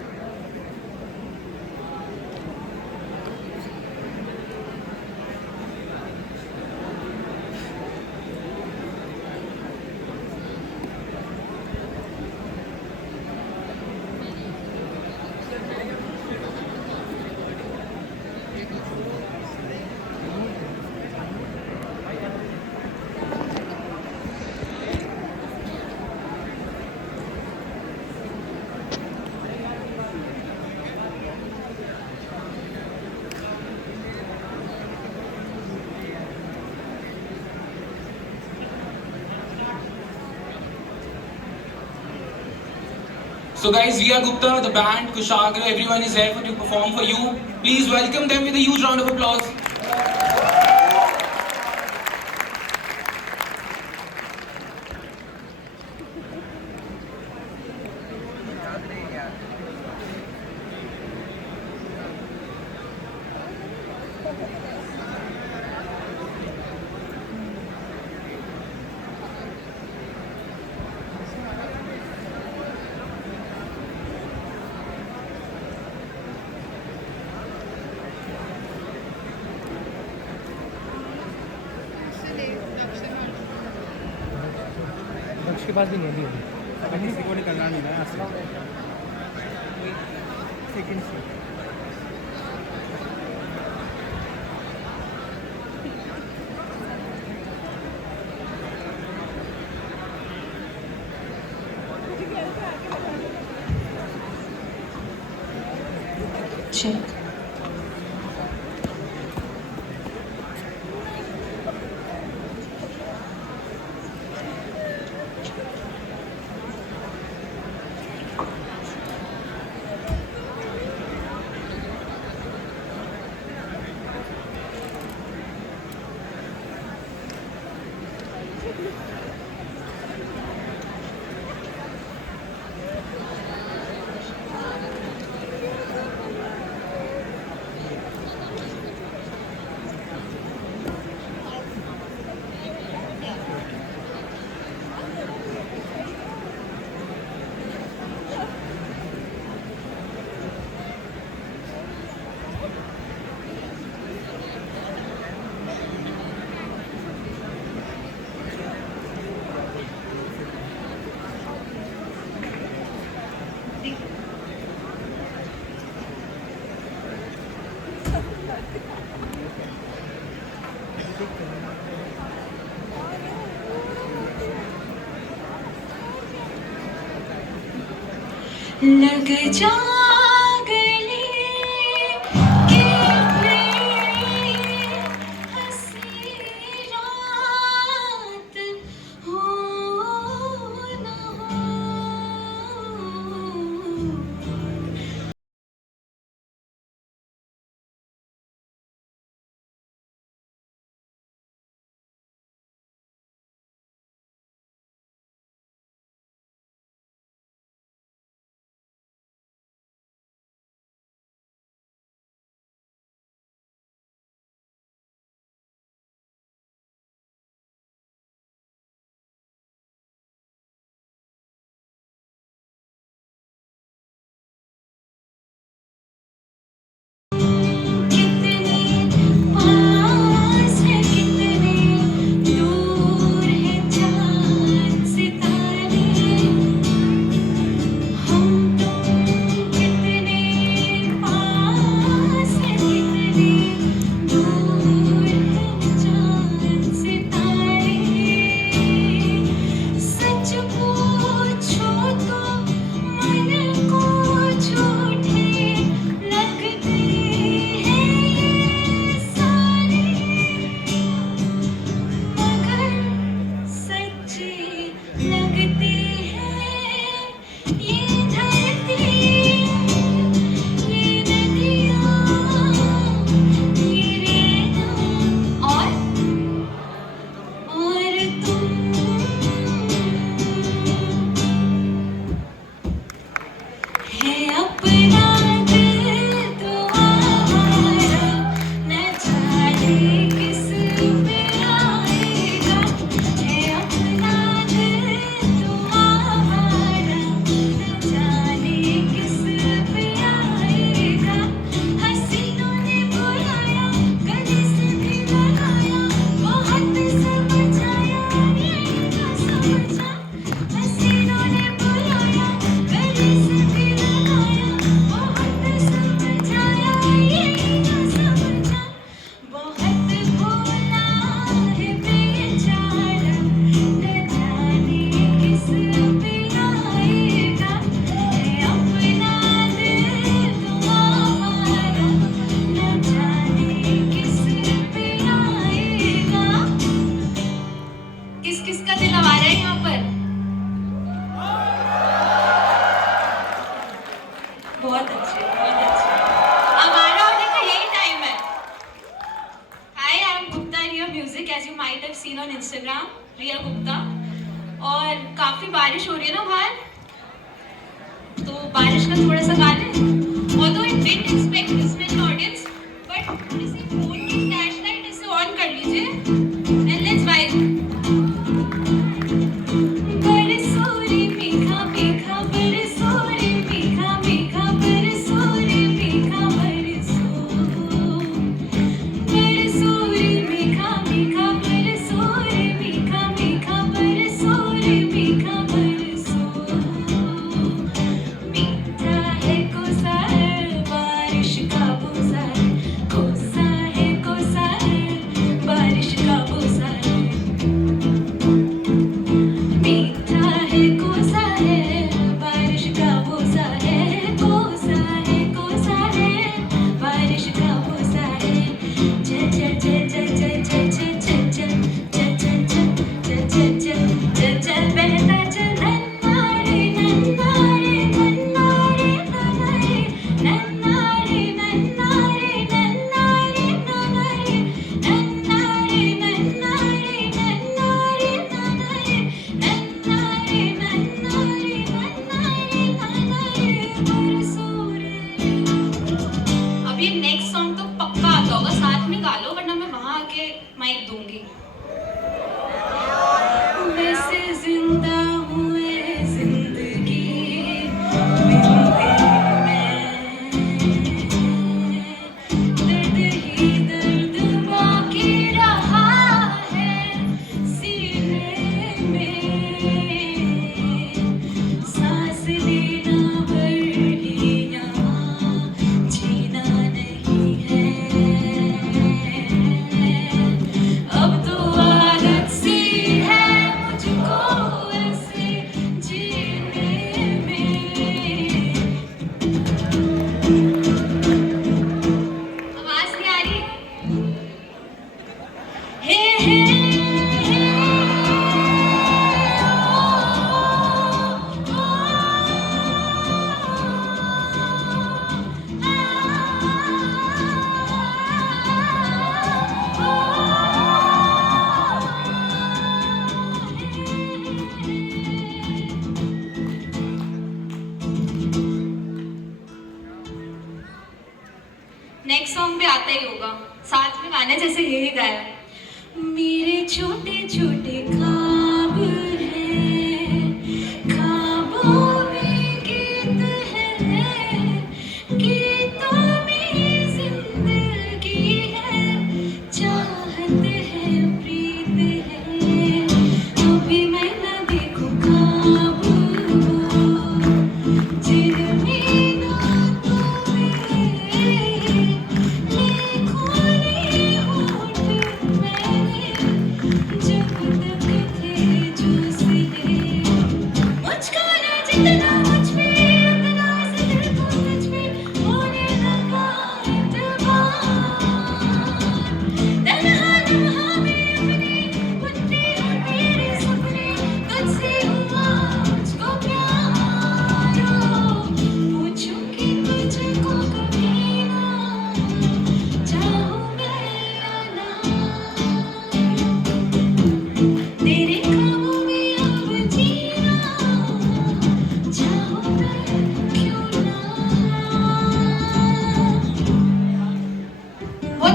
So guys, Riya Gupta, the band, Kushagra, everyone is here to perform for you. Please welcome them with a huge round of applause. दक्ष के पास भी नहीं है अभी किसी को निकलना नहीं है सेकंड से Check. लग जा music, as you might have seen on Instagram, Riya Gupta. और काफी बारिश हो रही है ना बाहर, तो बारिश का थोड़ा सा गा लें. Although I didn't expect this many audience, but थोड़ी सी फोन की फ्लैश लाइट इसे ऑन कर लीजिए and let's vibe. बरसो रे मीठा मीठा बरसो रे मीठा मीठा बरसो रे मीठा बरसो. बरसो रे मीठा मीठा बरसो रे मीठा मीठा बरसो रे मीठा बरसो. मीठा है कोसा है बारिश का बोसा है, कोसा है बारिश का बोसा है. मीठा है कोसा है बारिश का बोसा है, कोसा है बारिश का बोसा है. च च च च च च च च च च च च च च च च बहता चल नन्ना रे नन्ना रे नन्ना रे नन्ना रे नन्ना रे नन्ना रे नन्ना रे नन्ना रे नन्ना रे नन्ना रे नन्ना रे नन्ना रे नन्ना रे नन्ना रे नन्ना रे बरसो रे. अब ये नेक्स्ट सॉन्ग तो पक्का आता होगा, साथ में गा लो वरना मैं वहां आके माइक दूंगी. वैसे जिंदा हूँ मैं जिंदगी बिन तेरे मैं, दर्द ही दर्द बाकी रहा है सीने में. सांस लेना भर ही यहाँ जीना नहीं है. अब तो आदत सी है मुझको ऐसे जीने में. आवाज नहीं आ रही? हे नेक्स्ट सॉन्ग भी आता ही होगा, साथ में गाने जैसे यही गाया. मेरे छोटे छोटे ख्वाब हैं, ख्वाबों में गीत है, गीतों में जिंदगी है, चाहत है प्रीत है. अभी मैं न देखूं ख्वाब जिनमें ना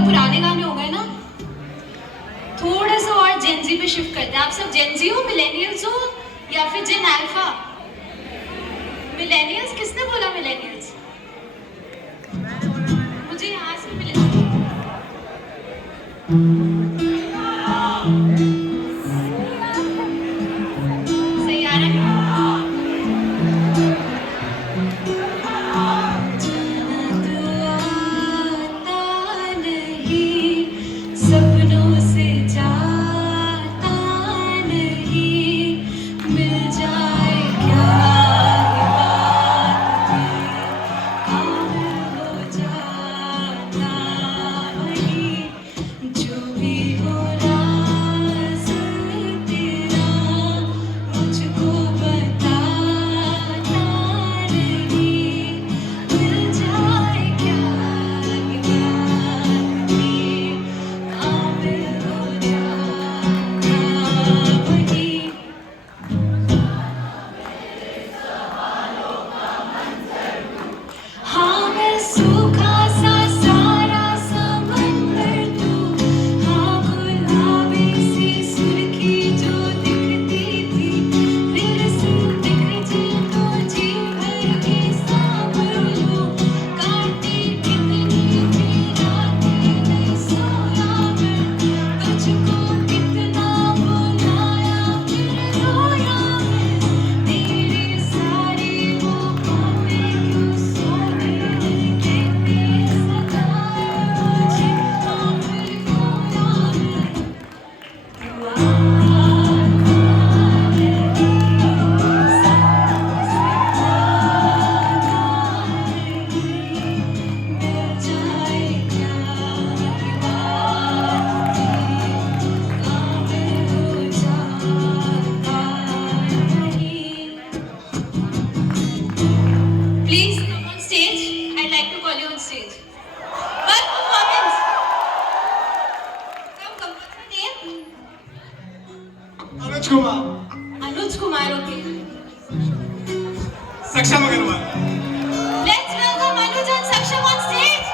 पुराने गाने हो गए ना, थोड़ा सा और जेनजी पे शिफ्ट करते हैं. आप सब जेनजी हो, मिलेनियल्स हो या फिर जेन अल्फा? मिलेनियल्स किसने बोला मिलेनियल्स? मुझे यहाँ से मिले. सही आ रहा है? सपनों से जाता नहीं, मिल जाए क्या बात, काबिल हो जाता वही जो name? Anuj Kumar, Anuj Kumar, okay. सक्षम Agarwal. Let's welcome Anuj and Saksham on stage.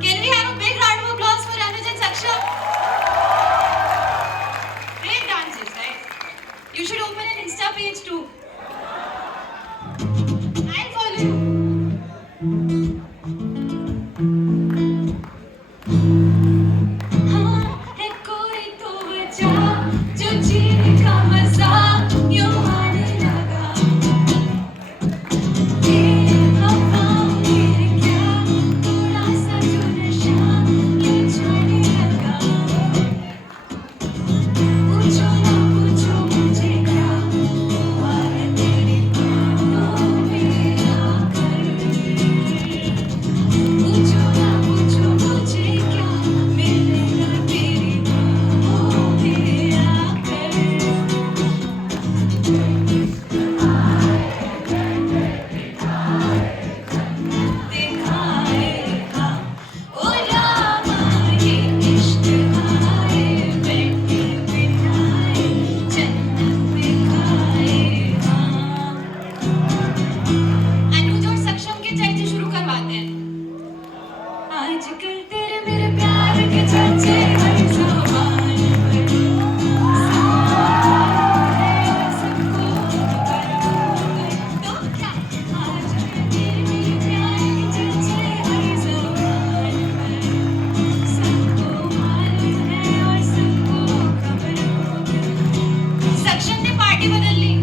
Can we have a big round of applause for Anuj and Saksham? Great dances, right? You should open an Insta page too. I'll follow you. हाँ, है कोई तो बचा जो जीने का मजा यूं आने लगा। ये हवाओं में है क्या थोड़ा सा जो नशा यूं छाने लगा। पूछो ना पूछो मुझे क्या हुआ है तेरी बातों में आकर। पूछो ना पूछो मुझे क्या मिलेगा तेरी बाहों में आकर। दिखाएगा ओ रामा ये इश्क आए बैठे बिठाए जन्नत दिखाएगा। अनुज और सक्षम के चर्चे शुरू करवाते हैं। आजकल तेरे मेरे प्यार के चर्चे हर ज़बान पर। सबको खबर हो गई तो क्या। आजकल तेरे मेरे प्यार के चर्चे हर ज़बान पर। सबको मालूम है और सबको खबर हो गई। सक्षम ने पार्टी बदल ली।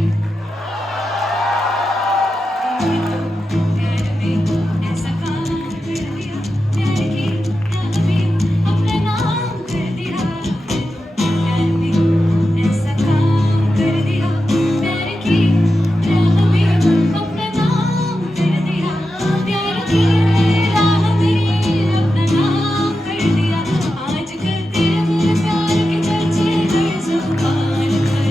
प्यार में ऐसा काम कर दिया, प्यार की राह में अपना नाम कर दिया। प्यार में ऐसा काम कर दिया, प्यार की राह में अपना नाम कर दिया। प्यार की राह में अपना नाम कर दिया। आजकल तेरे मेरे प्यार के चर्चे हर ज़बान पर।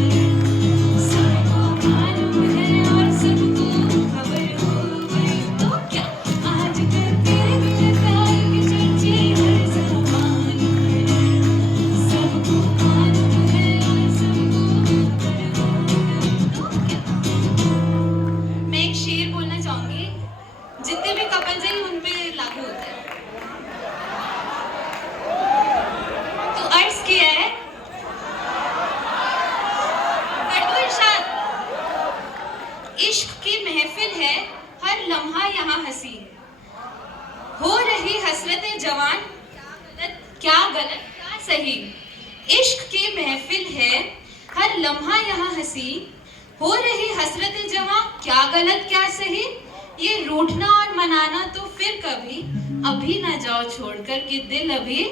सबको मालूम है और सबको खबर हो गई तो क्या। आजकल तेरे मेरे प्यार के चर्चे हर ज़बान पर। सबको मालूम है और सबको खबर हो गई तो क्या। मैं एक शेर बोलना चाहूंगी, जितने भी कपल्स हैं उन पे लागू होता है। तो अर्ज किया है, कर दो इरशाद। इश्क की महफिल है हर लम्हा यहाँ हंसी। हो रही हसरत जवान क्या गलत क्या सही। इश्क की महफिल है हर लम्हा यहाँ हंसी। हो रही हसरत जवां क्या गलत क्या सही। ये रूठना और मनाना तो फिर कभी, अभी ना जाओ छोड़कर कि दिल अभी।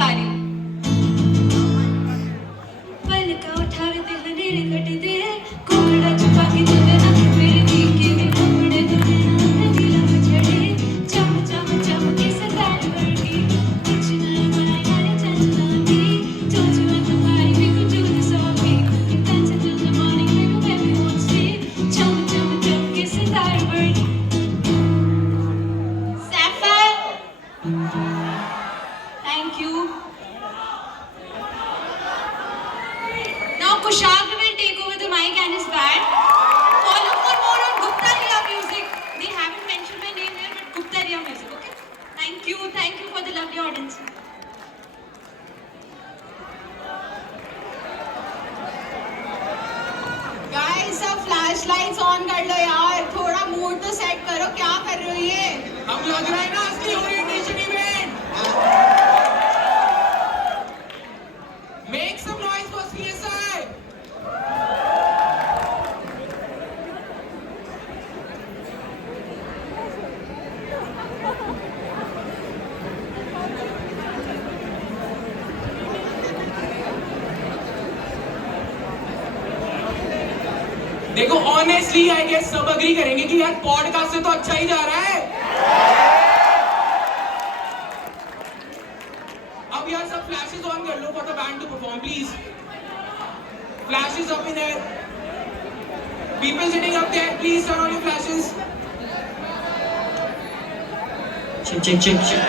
बारी। पलका उठावे ते हनेरे कट दे, कोकड़ा छुपा के जले ना मेरे दिल के भी कपड़े धुले ना नीला मुझड़े, चम चम चम के सितारे वर्गी, कुछ ना माय गाने Chanchlani, don't you want somebody we could do this all week, we can dance until the morning make a baby won't sleep, chum chum chum के सितारे वर्गी। Sapphire, thank you. Now Kushagra will take over the mic and his band. Follow for more on Gupta Riya Music. They haven't mentioned my name here, but Gupta Riya Music, okay? Thank you for the lovely audience. Guys सब flash lights on कर लो यार, थोड़ा mood तो set करो, क्या कर रहे हो ये? अब लग रहा है ना असली orientation event. Make some noise for CSI. देखो ऑनेस्टली आई गेस सब अग्री करेंगे कि यार पॉडकास्ट से तो अच्छा ही जा रहा है। अब यार सब फ्लैशेस ऑन कर लो for the band to perform please. Flashes up in air, people sitting up there please turn on your flashes. Check check check check.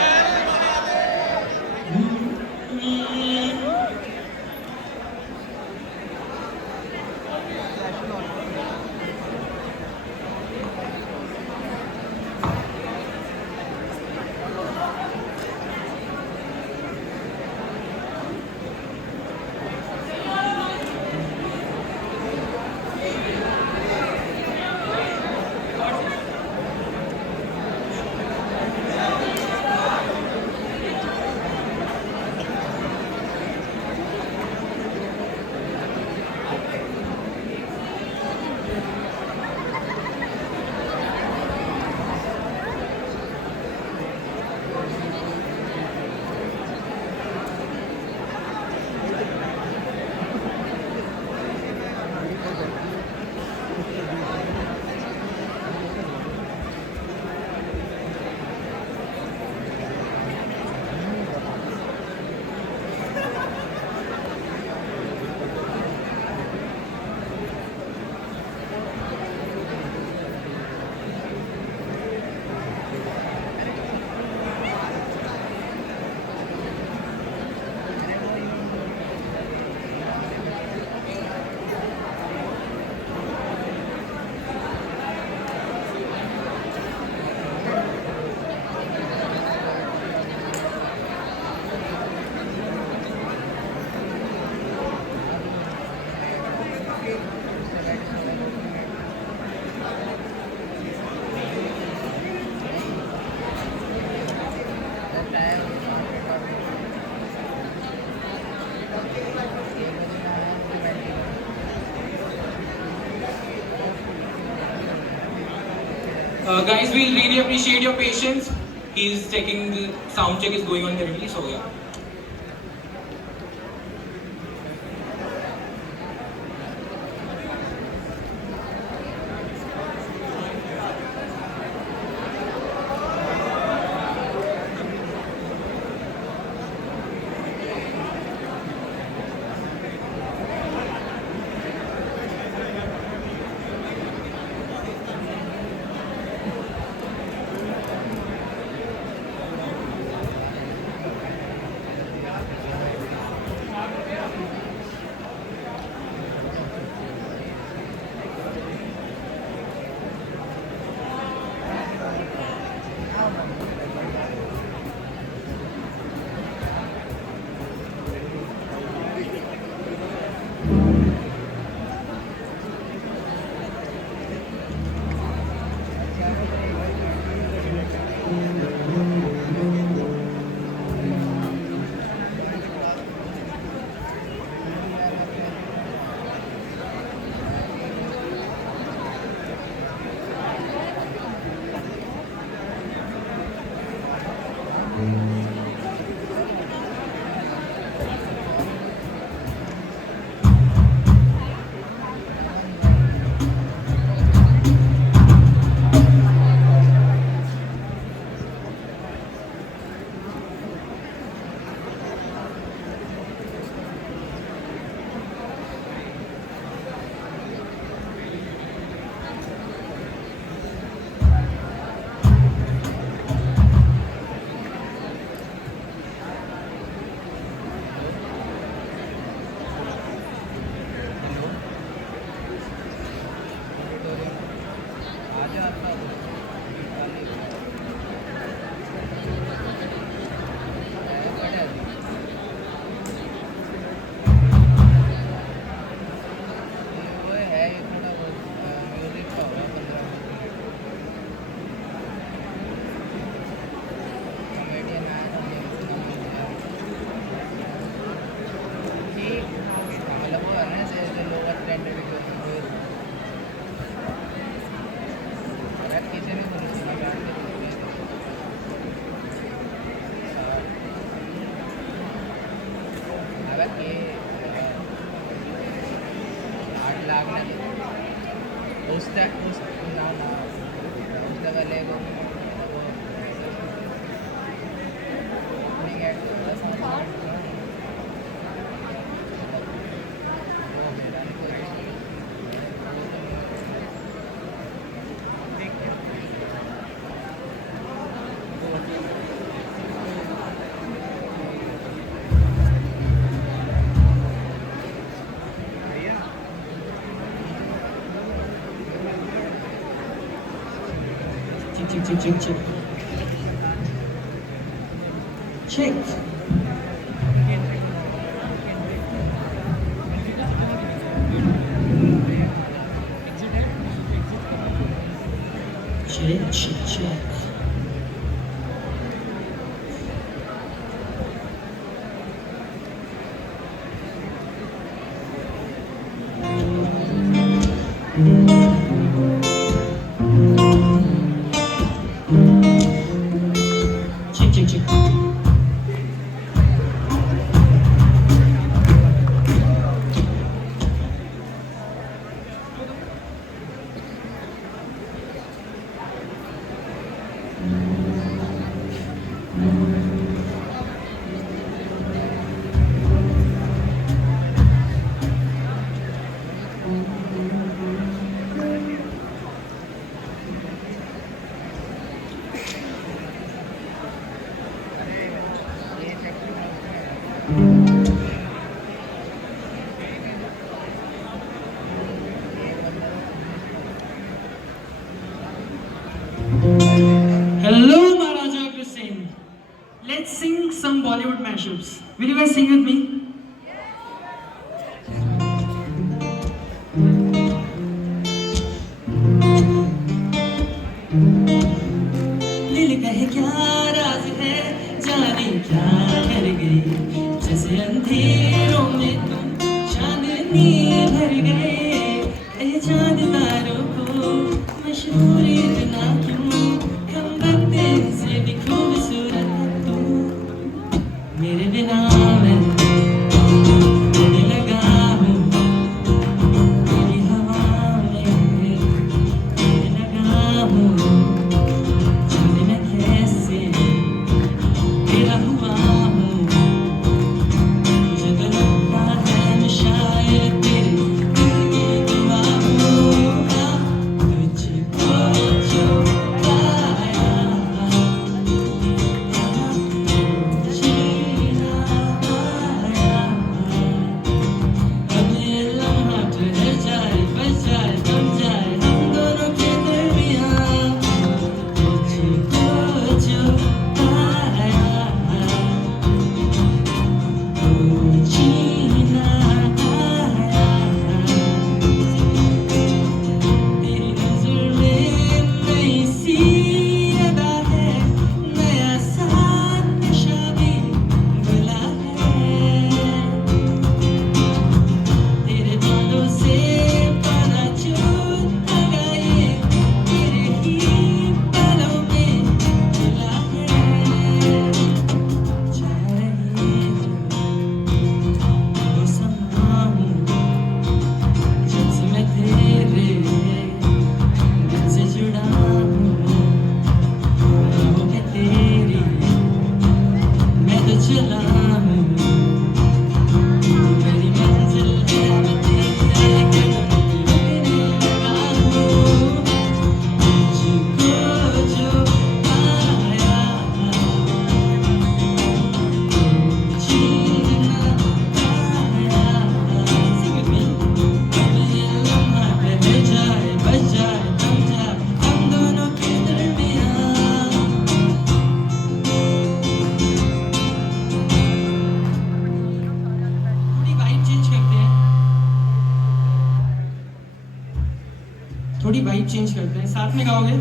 Guys, we really appreciate your patience. He's taking the sound check is going on currently, so yeah. Calendar भी अगर किसी भी police में बैठ के अगर ये 8 लाख लगे उस लेवल है वो नहीं ऐड करता समझ Check. Check. Check. Hello, Maharaja Agrawal. Let's sing some Bollywood mashups. Will you guys sing with me? दिल कहे क्या राज है, जाने क्या कर गई, जैसे अंधेरों में तुम चांदनी भर गए। ए चांद तारों को मशहूरी इतना क्यों, कम बत्ते से भी खूबसूरत तू। मेरे बिना मैं रोने लगा हूँ, तेरी हवा में रोने लगा हूँ। जाने मैं कैसे तेरा हुआ हूँ, मुझे तो लगता है मैं शायद तेरे दिल की दुआ हूँ। तुझको जो पाया, जीना आया। अब ये लम्हा ठहर जाए, बच जाए, थम जाए हम दोनों के दरमियाँ। तुझको जो पाया, वो जीना आया। तेरी नज़र में नई सी अदा है, नया सा नशा भी घुला है। तेरे बालों से पाना छूट लगा, ये तेरे ही बालों में झूला है। चाहे वो समा हूँ, जब से मैं तेरे दिल से जुड़ा हूँ। राहों में तेरी मैं तो चला हूँ, मेरी मंजिल है मैं तेरे कदम पे रुकने लगा हूँ। तुझको जो पाया, वो जीना आया। Sing with me. अब ये लम्हा ठहर जाए, बच जाए, थम जाए हम दोनों के दरमियाँ। थोड़ी वाइब चेंज करते हैं, साथ में गाओगे?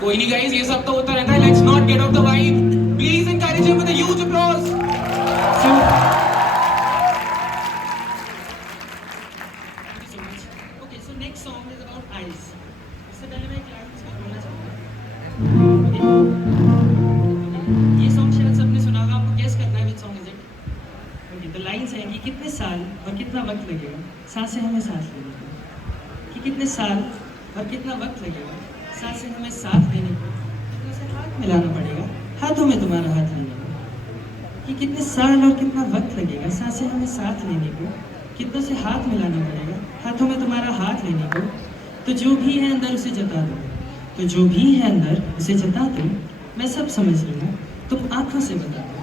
कोई नहीं गाइस, ये सब तो होता रहता है. Let's not get off the vibe. Please encourage him with a huge applause. So, thank you so much. Okay, so next song is about eyes. इससे पहले मैं एक लाइन बोलना चाहूँगा. Okay. ये song शायद सबने सुना होगा. आपको guess करना है which song is it. Okay, the lines हैं कि कितने साल और कितना वक्त लगेगा सांसें हमें साथ लेने को. कि कितने साल और कितना वक्त लगेगा सांसें हमें साथ लेने को. कितनों से हाथ मिलाना पड़ेगा हाथों में तुम्हारा हाथ लेने को. कि कितने साल और कितना वक्त लगेगा सांसें हमें साथ लेने को. कितनों से हाथ मिलाना पड़ेगा हाथों में तुम्हारा हाथ लेने को. तो जो भी है अंदर उसे जता दो. तो जो भी है अंदर उसे जता दो. मैं सब समझ लूँगा तुम आंखों से बता दो.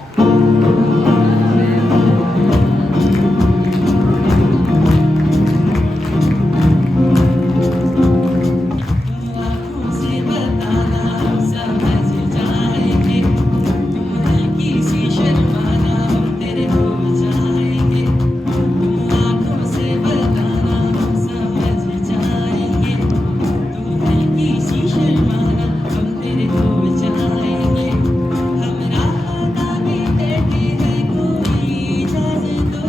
आँखों से बताना हम समझ जाएंगे. तुम हल्की सी शर्माना हम तेरे हो जाएंगे. तुम आँखों से बताना हम समझ जाएंगे. तुम हल्की सी शर्माना हम तेरे हो जाएंगे. हम राह आगे बैठे हैं कोई इजाज़त दो.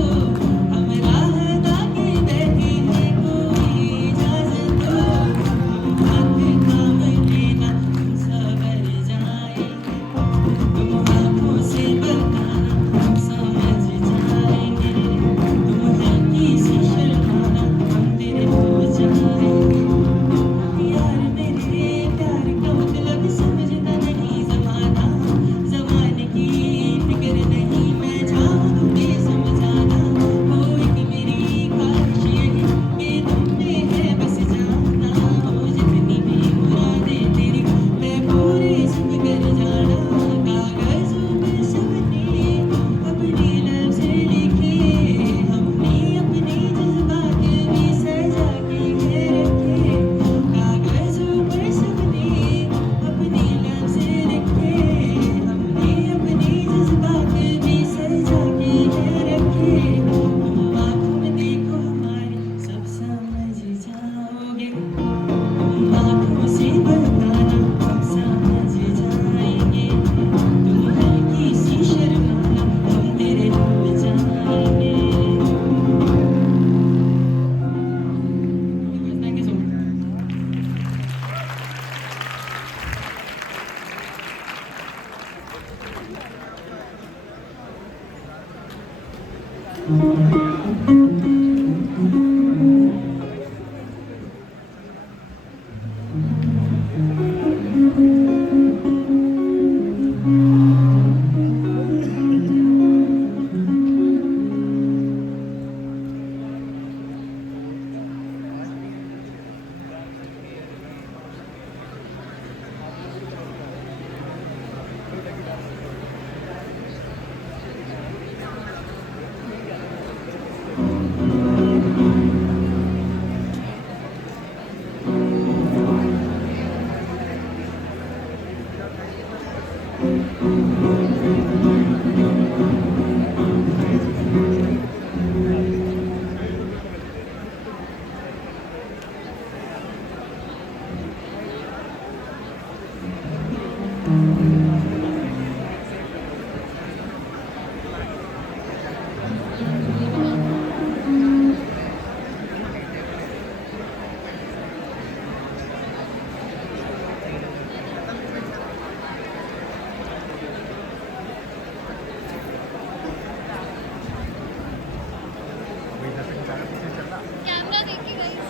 हम राह आगे बैठे हैं कोई इजाज़त दो. हम हाथ थाम लेना हम सवर जाएंगे. तुम आँखों से बताना हम समझ जाएंगे. तुम हल्की सी शर्माना हम तेरे हो जाएंगे. यार मेरे प्यार का मतलब समझता नहीं ज़माना. ज़माने की फिक्र नहीं मैं चाहूँ तुम्हें समझाना. हो एक मेरी ख्वाहिश ये है कि तुम में है बस जाना. हो जितनी भी मुरादें तेरी मैं पूरी संग कर जाना. कागज़ों पे सबने अपने लफ्ज़ लिखे. हमने अपने जज्बात भी सजा के रखे. कागज़ों पर सबने अपने लफ्ज़ लिखे. हमने अपने जज्बात भी सजा के रखे. तुम आँखों में देखो हमारी सब समझ जाओगे. तुम आँखों से बताना हम समझ जाएंगे. तुम हल्की सी शर्माना हम तेरे हो जाएंगे. Thank you so much. Camera देखिए गाइस.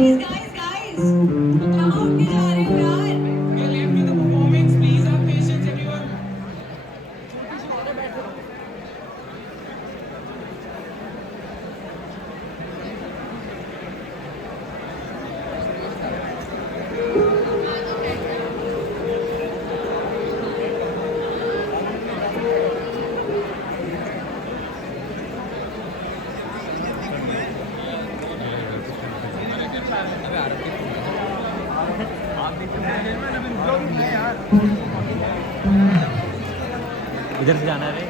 Guys, कहाँ उठ के जा रहे हो यार? We are left with the performance. Please have patience, everyone. इधर से जाना है रे.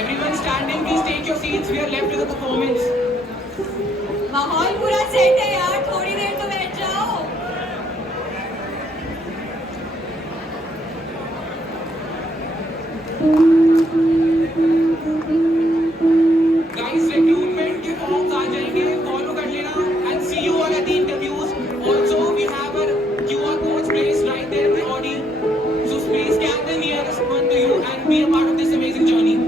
Everyone standing, please take your seats. We are left with the performance. माहौल पूरा सेट है यार, थोड़ी देर तो बैठ जाओ. Guys, recruitment के forms आ जाएंगे, follow कर लेना, and see you all at the interviews. Also, we have our QR codes placed right there in the audience. So please scan the nearest one to you and be a part of this amazing journey.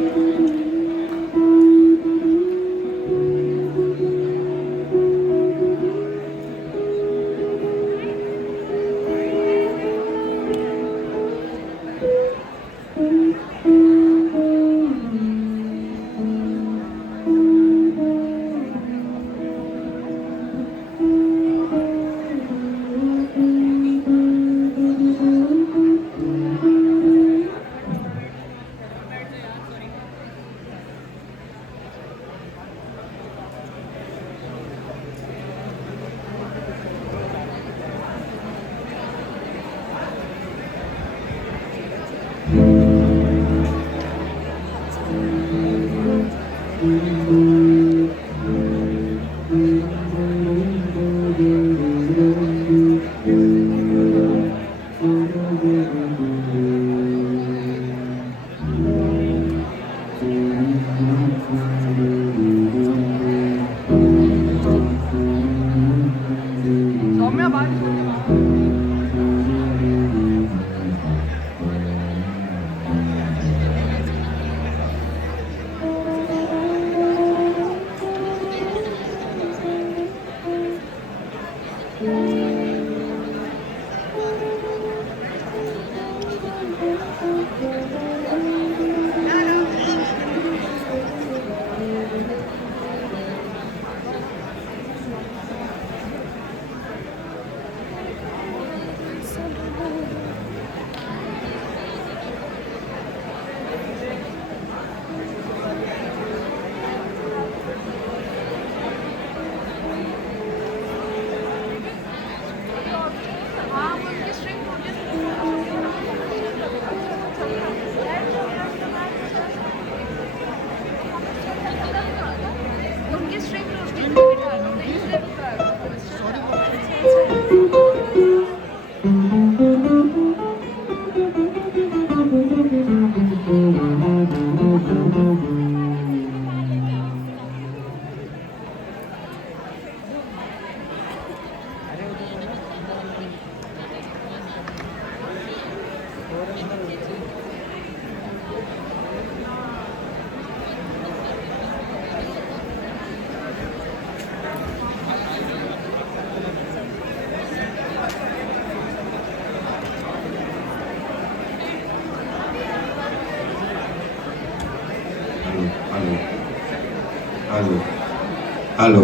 Hello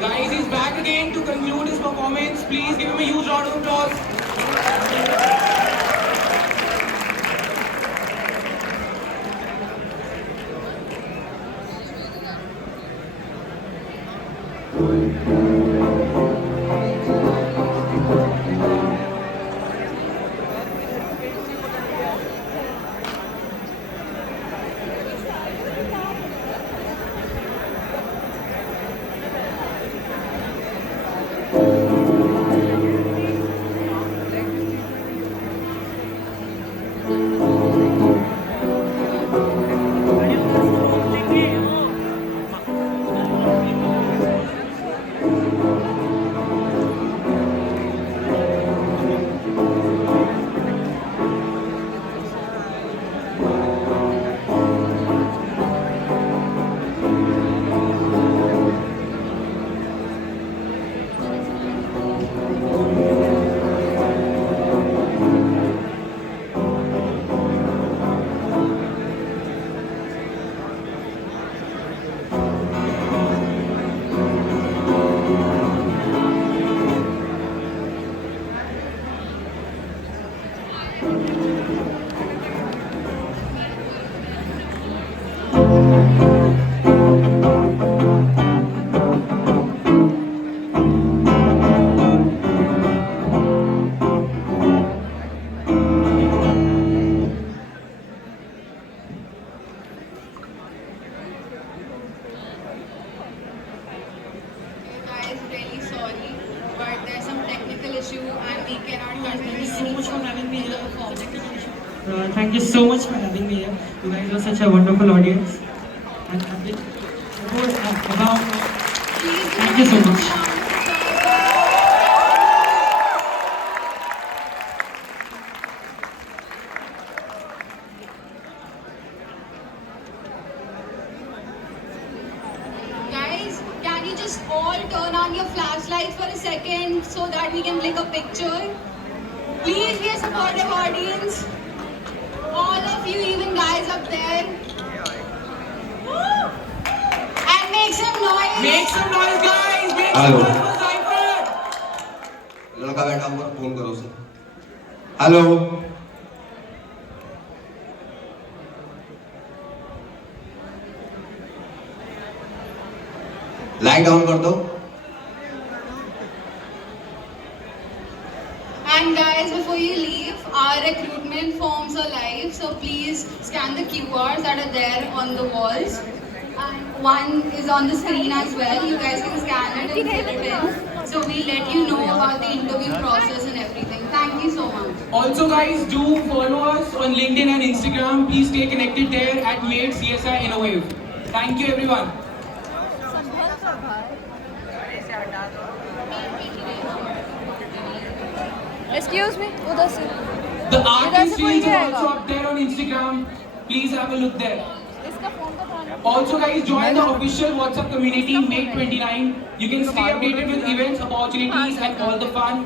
Guys, he's back again to conclude his performance. Please give him a huge round of applause. cannot Thank you continue so much for anymore. having me here. Thank you so much for having me here. You guys are such a wonderful audience. And I've been about. Please give Thank you so a much. round of applause. Guys, can you just all turn on your flashlights for a second so that we can click a picture? Please be a supportive audience. All of you, even guys up there. And make some noise. Make some noise, guys! Make Hello. some noise for Cypher! लड़का बैठा हुआ phone करो उसे hello light on कर दो And guys, before you leave, our recruitment forms are live, so please scan the QRs that are there on the walls. And one is on the screen as well. You guys can scan it and fill it in. So we let you know about the interview process and everything. Thank you so much. Also, guys, do follow us on LinkedIn and Instagram. Please stay connected there at Made CSI Innovate. Thank you, everyone. Excuse me, उधर से The art इधर and से कोई reels are जाएगा? also up there on Instagram. Please have a look there. इसका phone का ध्यान Also, guys, join the official WhatsApp community Make29. You can stay updated with events, opportunities, and all the fun.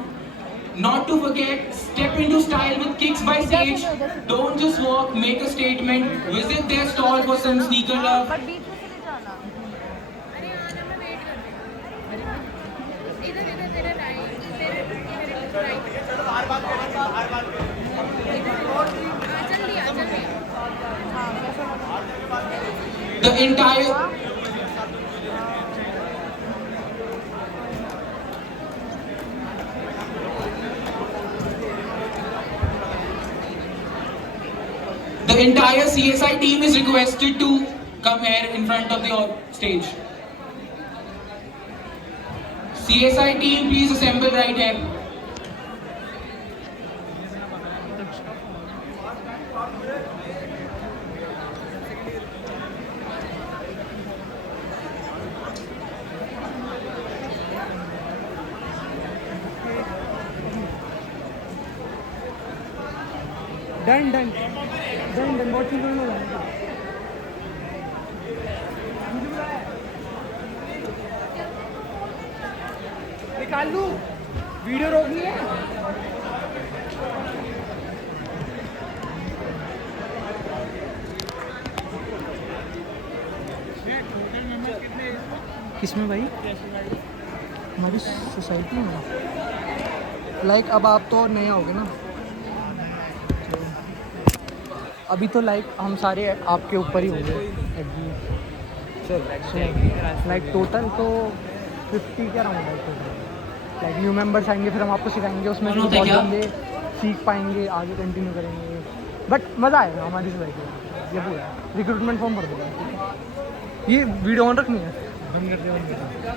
Not to forget, step into style with Kicks by Sage. Don't just walk, make a statement. Visit their stall for some sneaker love. But बीच में से नहीं जाना The entire CSI team is requested to come here in front of the stage. CSI team, please assemble right here. Done. What you doing? निकाल लूं video रोकनी है किसमें भाई हमारी सोसाइटी में लाइक अब आप तो नए आओगे ना अभी तो लाइक हम सारे आपके ऊपर ही होंगे लाइक टोटल तो 50 क्या राउंड है टोटल लाइक न्यू मेंबर्स आएंगे फिर हम आपको सिखाएंगे उसमें से बहुत बंदे सीख पाएंगे आगे कंटिन्यू करेंगे बट मज़ा आएगा हमारी सोसाइटी में ये पूरा रिक्रूटमेंट फॉर्म भर देगा ये वीडियो ऑन रखनी है बंद कर दिया